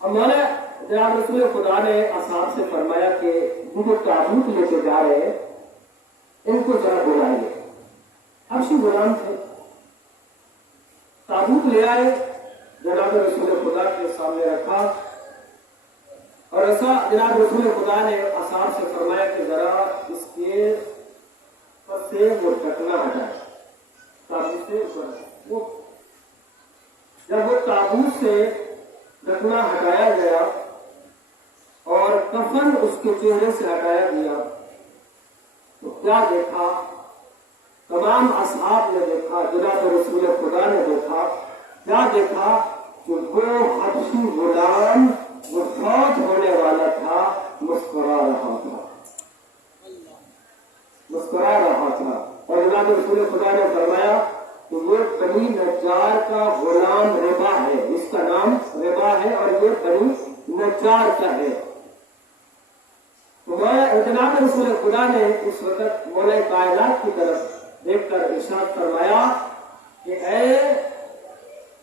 ہمارے جناب رسول خدا نے اصحاب سے فرمایا کہ وہ جو تابوت لے کے جا رہے ہیں ان کو ذرا بلائیے. حبشی غلام تھے، تابوت لے آئے، جناب رسول خدا کے سامنے رکھا، اور ایسا جناب رسول خدا نے اصحاب سے فرمایا کہ ذرا اس کے پر سے وہ ڈھکنا ہٹائے. تابوت سے جب وہ تابوت سے ڈھکنا ہٹایا گیا اور کفن اس کے چہرے سے ہٹایا گیا تو کیا دیکھا؟ تمام اصحاب نے دیکھا، جناب رسول خدا نے دیکھا. کیا دیکھا؟ کہ وہ حبشی غلام جو فوت ہونے والا تھا مسکرا رہا تھا، مسکرا رہا تھا. اور جناب رسول خدا نے فرمایا کہ یہ بنی نجار کا غلام ربا ہے، اس کا نام ربا ہے اور یہ بنی نجار کا ہے. جناب رسول خدا نے اس وقت مولا کائنات کی طرف دیکھ کر ارشاد فرمایا کہ اے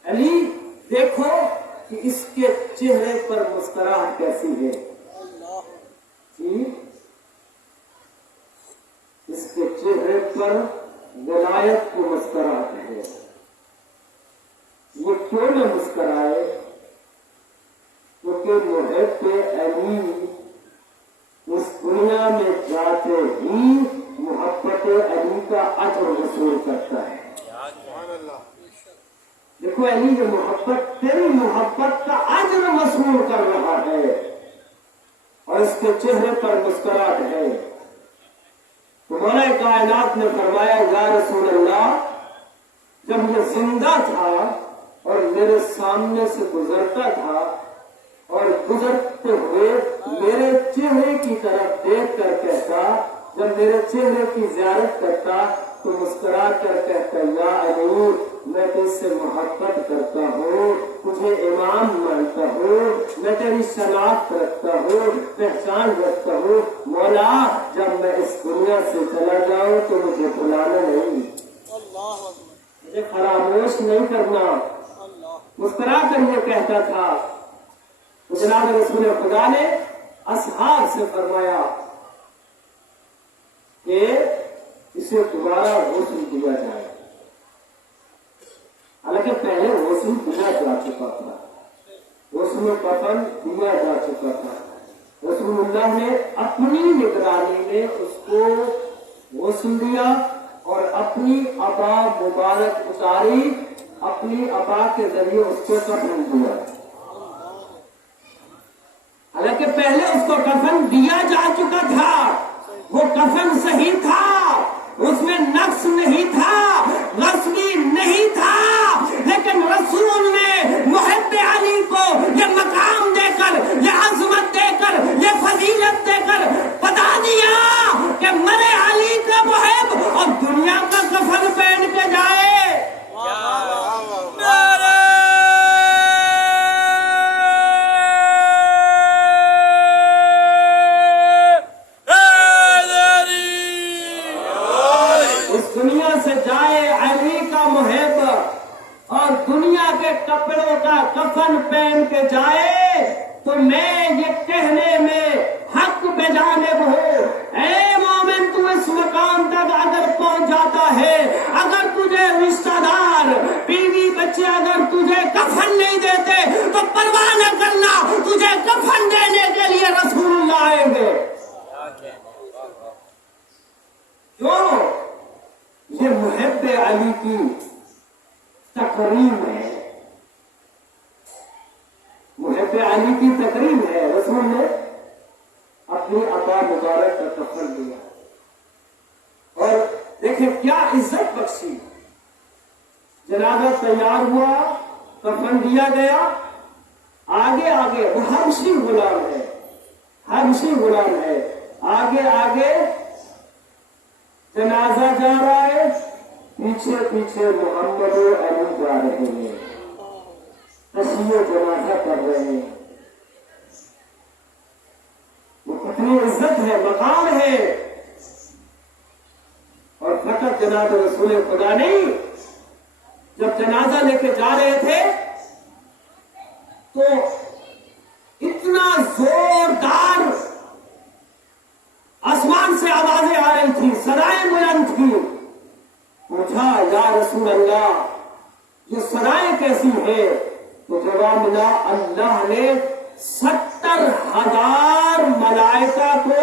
علی دیکھو کہ اس کے چہرے پر مسکراہٹ کیسی ہے. اس کے چہرے پر ولایت کو مسکراہٹ ہے. یہ کیوں نہ مسکرائے؟ کیونکہ محب علی اس دنیا میں جاتے ہی محبت علی کا اجر وصول کرتا ہے. دیکھو علی یہ محبت، تیری محبت کا اجر وصول کر رہا ہے اور اس کے چہرے پر مسکراہٹ ہے. مولا کائنات نے فرمایا یا رسول اللہ، جب یہ زندہ تھا اور میرے ساتھ سامنے سے گزرتا تھا اور گزرتے ہوئے میرے چہرے کی طرف دیکھ کر کہتا، جب میرے چہرے کی زیارت کرتا تو مسکرا کر کہتا، یا علی میں تجھ سے محبت کرتا ہوں، تجھے امام مانتا ہوں، میں تیری شناخت رکھتا ہوں، پہچان رکھتا ہوں، مولا جب میں اس دنیا سے چلا جاؤں تو مجھے بلانا نہیں، مجھے فراموش نہیں کرنا۔ مسکرا کر یہ کہتا تھا۔ تو جناب رسول خدا نے اصحاب سے فرمایا کہ اسے دوبارہ غسل دیا جائے، حالانکہ پہلے غسل دیا جا چکا تھا، غسل کفن دیا جا چکا تھا۔ رسول اللہ نے اپنی نگرانی میں اس کو غسل دیا اور اپنی عبا مبارک اتاری، اپنی عبا کے ذریعے اس کو کفن دیا، حالانکہ پہلے اس کو کفن دیا جا چکا تھا۔ وہ کفن صحیح تھا، اس میں نقص نہیں تھا، غصبی نہیں تھا، لیکن رسول نے محب علی کو یہ مقام دے کر، یہ عظمت دے کر، یہ فضیلت دے کر بتا دیا کہ مرے علی کا محب اور دنیا کا کفن پہن کے جائے۔ دنیا سے جائے علی کا محب اور دنیا کے کپڑوں کا کفن پہن کے جائے تو میں یہ کہنے میں حق بے جانب ہوں، اے مومن تو اس مقام تک اگر پہنچ جاتا ہے، اگر تجھے رشتہ دار بیوی بچے اگر تجھے کفن نہیں دیتے تو پرواہ نہ کرنا، تجھے کفن دینے کے لیے رسول اللہ آئیں گے۔ کیوں؟ یہ محب علی کی تقریب ہے، محب علی کی تقریب ہے۔ رسول نے اپنی عطا مبارک کا کفن دیا اور دیکھیں کیا عزت بخشی، جنازہ تیار ہوا، کفن دیا گیا، آگے آگے وہ حبشی غلام ہے، حبشی غلام ہے، آگے آگے جنازہ جا رہا ہے، پیچھے پیچھے محمد و علی جا رہے ہیں، تشییع جنازہ کر رہے ہیں۔ وہ کتنی عزت ہے، مقام ہے، اور فقط جناب رسول خدا نہیں، جب جنازہ لے کے جا رہے تھے تو اتنا زوردار آسمان سے آوازیں آ رہی تھی، صدائیں بلند تھی۔ پوچھا یا رسول اللہ یہ صدائیں کیسی ہے؟ تو جواب ملا اللہ نے 70,000 ملائکہ کو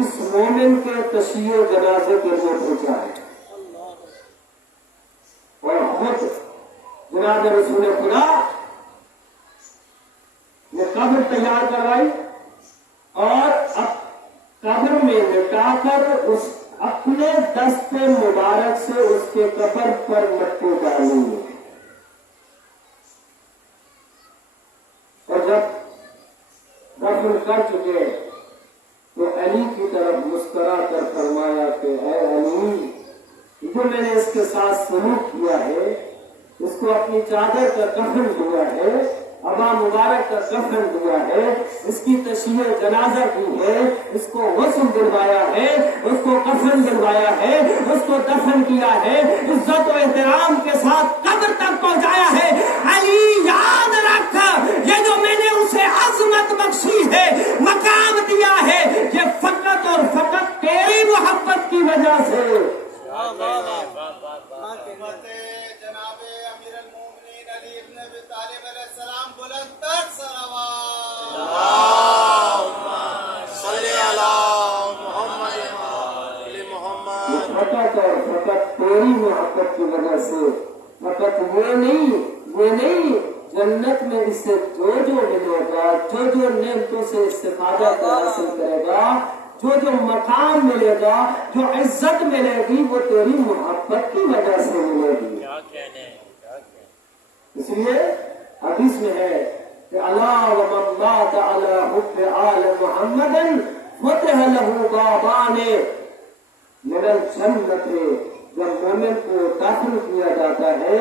اس مومن کے تشییع جنازے کے لیے بھیجا ہے، اور خود جناب رسول خدا نے قبر تیار کروائی اور اب قبر میں لٹا کر اس اپنے دست مبارک سے اس کے قبر پر مٹی ڈالی، اور جب دفن کر چکے تو علی کی طرف مسکرا کر فرمایا کہ اے علی، جو میں نے اس کے ساتھ سلوک کیا ہے، اس کو اپنی چادر کا کفن دیا ہے، عبا مبارک کا کفن دیا ہے، اس کی تشییع جنازہ کی ہے، اس کو غسل دلوایا ہے، اس کو کفن دلوایا ہے، اس کو دفن کیا ہے، عزت و احترام کے ساتھ قبر تک پہنچایا ہے۔ علی یاد رکھ، یہ جو میں نے اسے عظمت بخشی ہے، مقام دیا ہے، یہ فقط اور فقط تیری محبت کی وجہ سے۔ جناب امیر المومنین علی ابن ابی طالب علیہ السلام بلند تر صلوات، اللہم صلی علی محمد وآل محمد۔ فقط اور فقط تیری محبت کی وجہ سے، فقط یہ نہیں جنت میں اس سے جو ملے گا، جو نعمتوں سے استفادہ حاصل کرے گا، جو مقام ملے گا، جو عزت ملے گی، وہ تیری محبت کی وجہ سے ملے گی۔ اس لیے حدیث میں ہے کہ اللہ ومن مات علی حب آل محمد فتح لہ بابان من الجنت. جب مومن کو دفن کیا جاتا ہے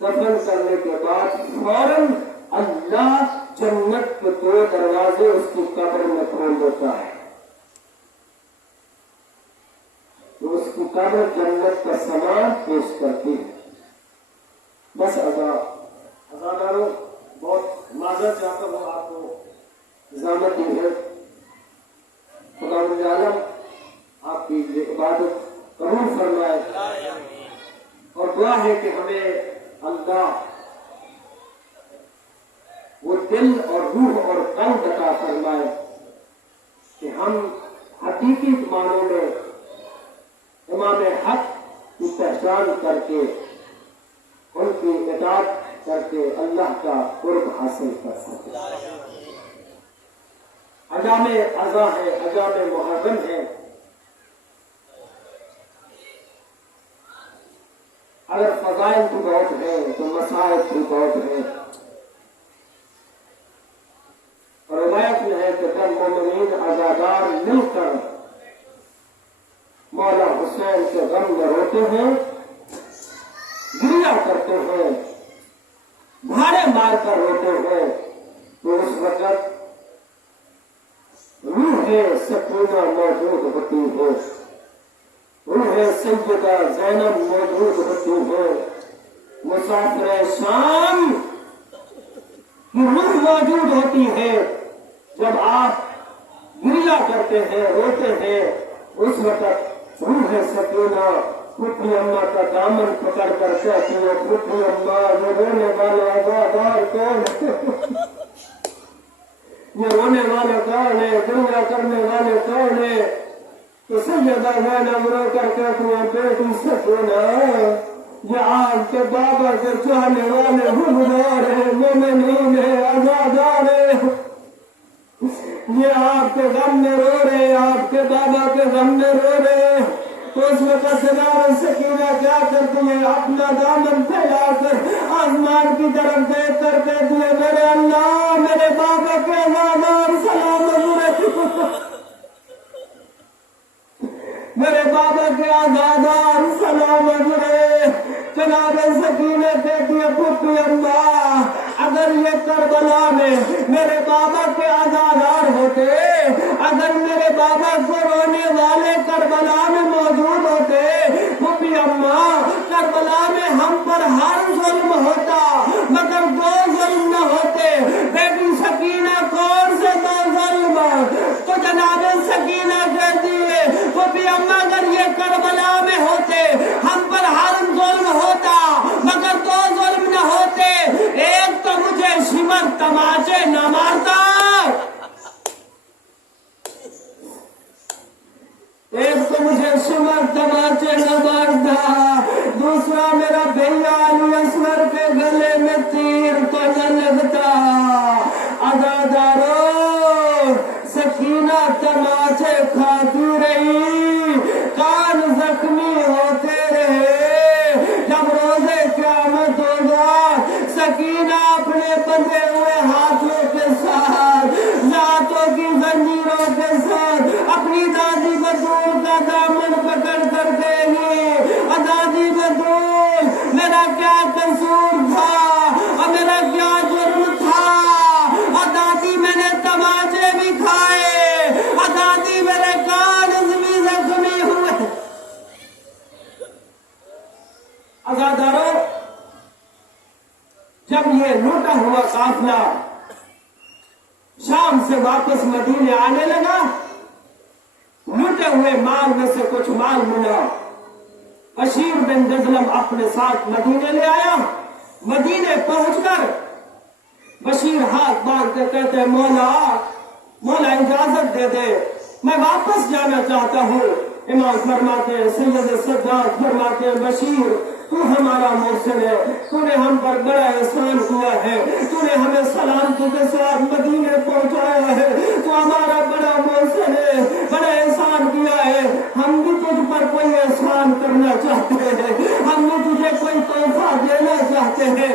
دفن کرنے کے بعد فوراً اللہ جنت کے 2 دروازے اس کی قبر میں کھول دیتا ہے. تو اس کی قبر جنت کا سامان پیش کرتی ہے. بس ازاداروں بہت معذرت چاہتا ہوں آپ کو ضمانت دی ہے. خدا عالم آپ کی یہ عبادت قبول فرمائے اور دعا ہے کہ ہمیں اللہ وہ دل اور روح اور قلب عطا فرمائے کہ ہم حقیقی معنوں میں امام حق کی پہچان کر کے ان کی اطاعت کر کے اللہ کا قرب حاصل کر سکیں. ایام اضحیٰ ہے, ایام محرم ہے. اگر فضائل بھی بہت ہیں تو مسائل بھی بہت ہیں. اور روایت میں ہے کہ جب مومنین عزادار مل کر مولا حسین کے غم میں روتے ہیں, گریہ کرتے ہیں, بھاڑے مار کر روتے ہیں, تو اس وقت روح سکینہ موجود ہوتی ہے, روح سیدہ زینب موجود ہوتی ہے, مسافر شام کی روح موجود ہوتی ہے. جب آپ گریہ کرتے ہیں, روتے ہیں, اس وقت روح سکینہ پھوپھی اماں کا دامن پکڑ کر کہتی ہے, پھوپھی اماں یہ رونے والے عزادار کون ہے, یہ رونے والے کون ہے, گریہ کرنے والے کون ہے. تو سیدہ زینب رو کر کہتی ہے, بیٹی سکینہ یہ آپ کے بابا کے چاہنے والے حمدار ہیں, مومنین ہیں, عزادار ہیں. یہ آپ کے غم میں رو رہے, آپ کے بابا کے غم میں رو رہے. تو اس وقت جناب سکینہ کیا کرتی ہے, اپنا دامن پھیلا کر آسمان کی طرف دیکھ کر کہتی ہے, میرے اللہ میرے بابا کے عزادار سلام, میرے بابا کے عزادار سلام اجرے. جناب سکینہ کہتی ہے, پھوپھی اماں اگر یہ کربلا میں میرے بابا کے عزادار ہوتے, اگر میرے بابا کو رونے والے کربلا میں موجود ہوتے, پھوپھی اماں کربلا میں ہم پر ہر ظلم ہوتا مگر 2 ظلم نہ ہوتے. بیٹی سکینہ کون سے 2 ظلم؟ تو جناب سکینہ کہتی ہے, پھوپھی اماں اگر یہ کربلا میں ہوتے ہم پر ہر ظلم ہوتا مگر 2 ظلم نہ ہوتے. ایک تو مجھے شمر تماچے نہ مارتا, ایک تو مجھے شمر تماچے نہ مارتا, دوسرا میرا بھیا علی اصغر کے گلے میں تیر تو نہ لگتا. عزادارو سکینہ تماچے کھاتی رہی, کان زخمی ہوتے رہے. جب روزے قیامت ہوگا سکینہ اپنے بندھے ہوئے ہاتھوں کے ساتھ, ذاتوں کی زنجیروں کے ساتھ اپنی دادی بدول کا دامن پکڑ کر دے گی. دادی بدول میرا کیا قصور تھا اور میرا کیا جرم تھا, اور دادی میں نے تماچے بھی کھائے, اور دادی میرے کان بھی زخمی ہوئے. عزادارو جب یہ لوٹا ہوا قافلہ شام سے واپس مدینے آنے لگا, لوٹے ہوئے مال میں سے کچھ مال ملا. بشیر بن جزلم اپنے ساتھ مدینے لے آیا. مدینے پہنچ کر بشیر ہاتھ باندھ کے کہتے ہیں, مولا اجازت دے دے, میں واپس جانا چاہتا ہوں. امام فرماتے ہیں, سید سجاد فرماتے ہیں, بشیر تو ہمارا محسن ہے, تو نے ہم پر بڑا احسان کیا ہے, تو نے ہمیں سلامتی کے ساتھ مدینے پہنچایا ہے, تو ہمارا بڑا محسن ہے, بڑا احسان کیا ہے. ہم بھی تجھ پر کوئی احسان کرنا چاہتے ہیں, ہم بھی تجھے کوئی تحفہ دینا چاہتے ہیں.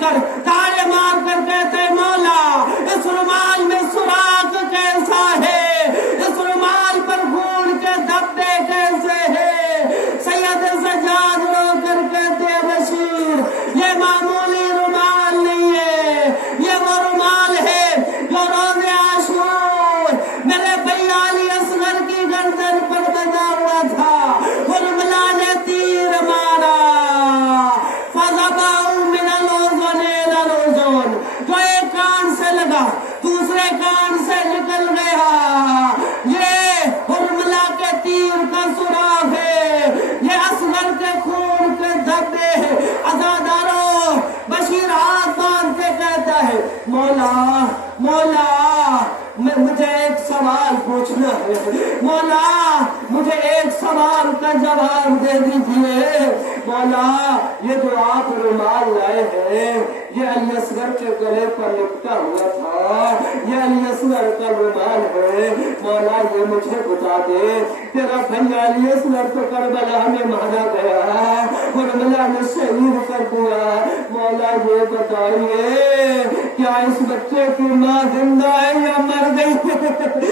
کر تاڑے مار کر کہتے مولا اس رومال میں سوراخ کیسا ہے، اس رومال پر خون کے دھبے کیسے ہیں؟ سید سجاد رو کر کہتے بشیر یہ معمولی رومال نہیں ہے، یہ وہ رومال ہے جو روز عاشور میرے بھیا علی اصغر کی گردن پر بندھا ہوا تھا، حرملہ نے تیر مارا فَضَبَعُوا مِنَ الْأُذُنِ إِلَى الْأُذُنِ، جو ایک کان سے لگا دوسرے کان سے نکل گیا، یہ حرملہ کے تیر کا سوراخ ہے، یہ اصغر کے خون کے دھبے ہیں۔ عزادارو بشیر ہاتھ باندھ کے کہتا ہے مولا مولا مجھے ایک سوال پوچھنا ہے، مولا مجھے ایک سوال کا جواب دے دیجئے۔ مولا یہ جو آپ رومال لائے ہیں یہ علی اصغر کے گلے پر لپٹا ہوا تھا، یہ علی اصغر کا رومال ہے، مولا یہ مجھے بتا دے تیرا بھیا علی اصغر تو کربلا میں مارا گیا اور حرملہ نے شہید کر دیا، مولا یہ بتائیے کیا اس بچے کی ماں زندہ ہے یا مر گئی؟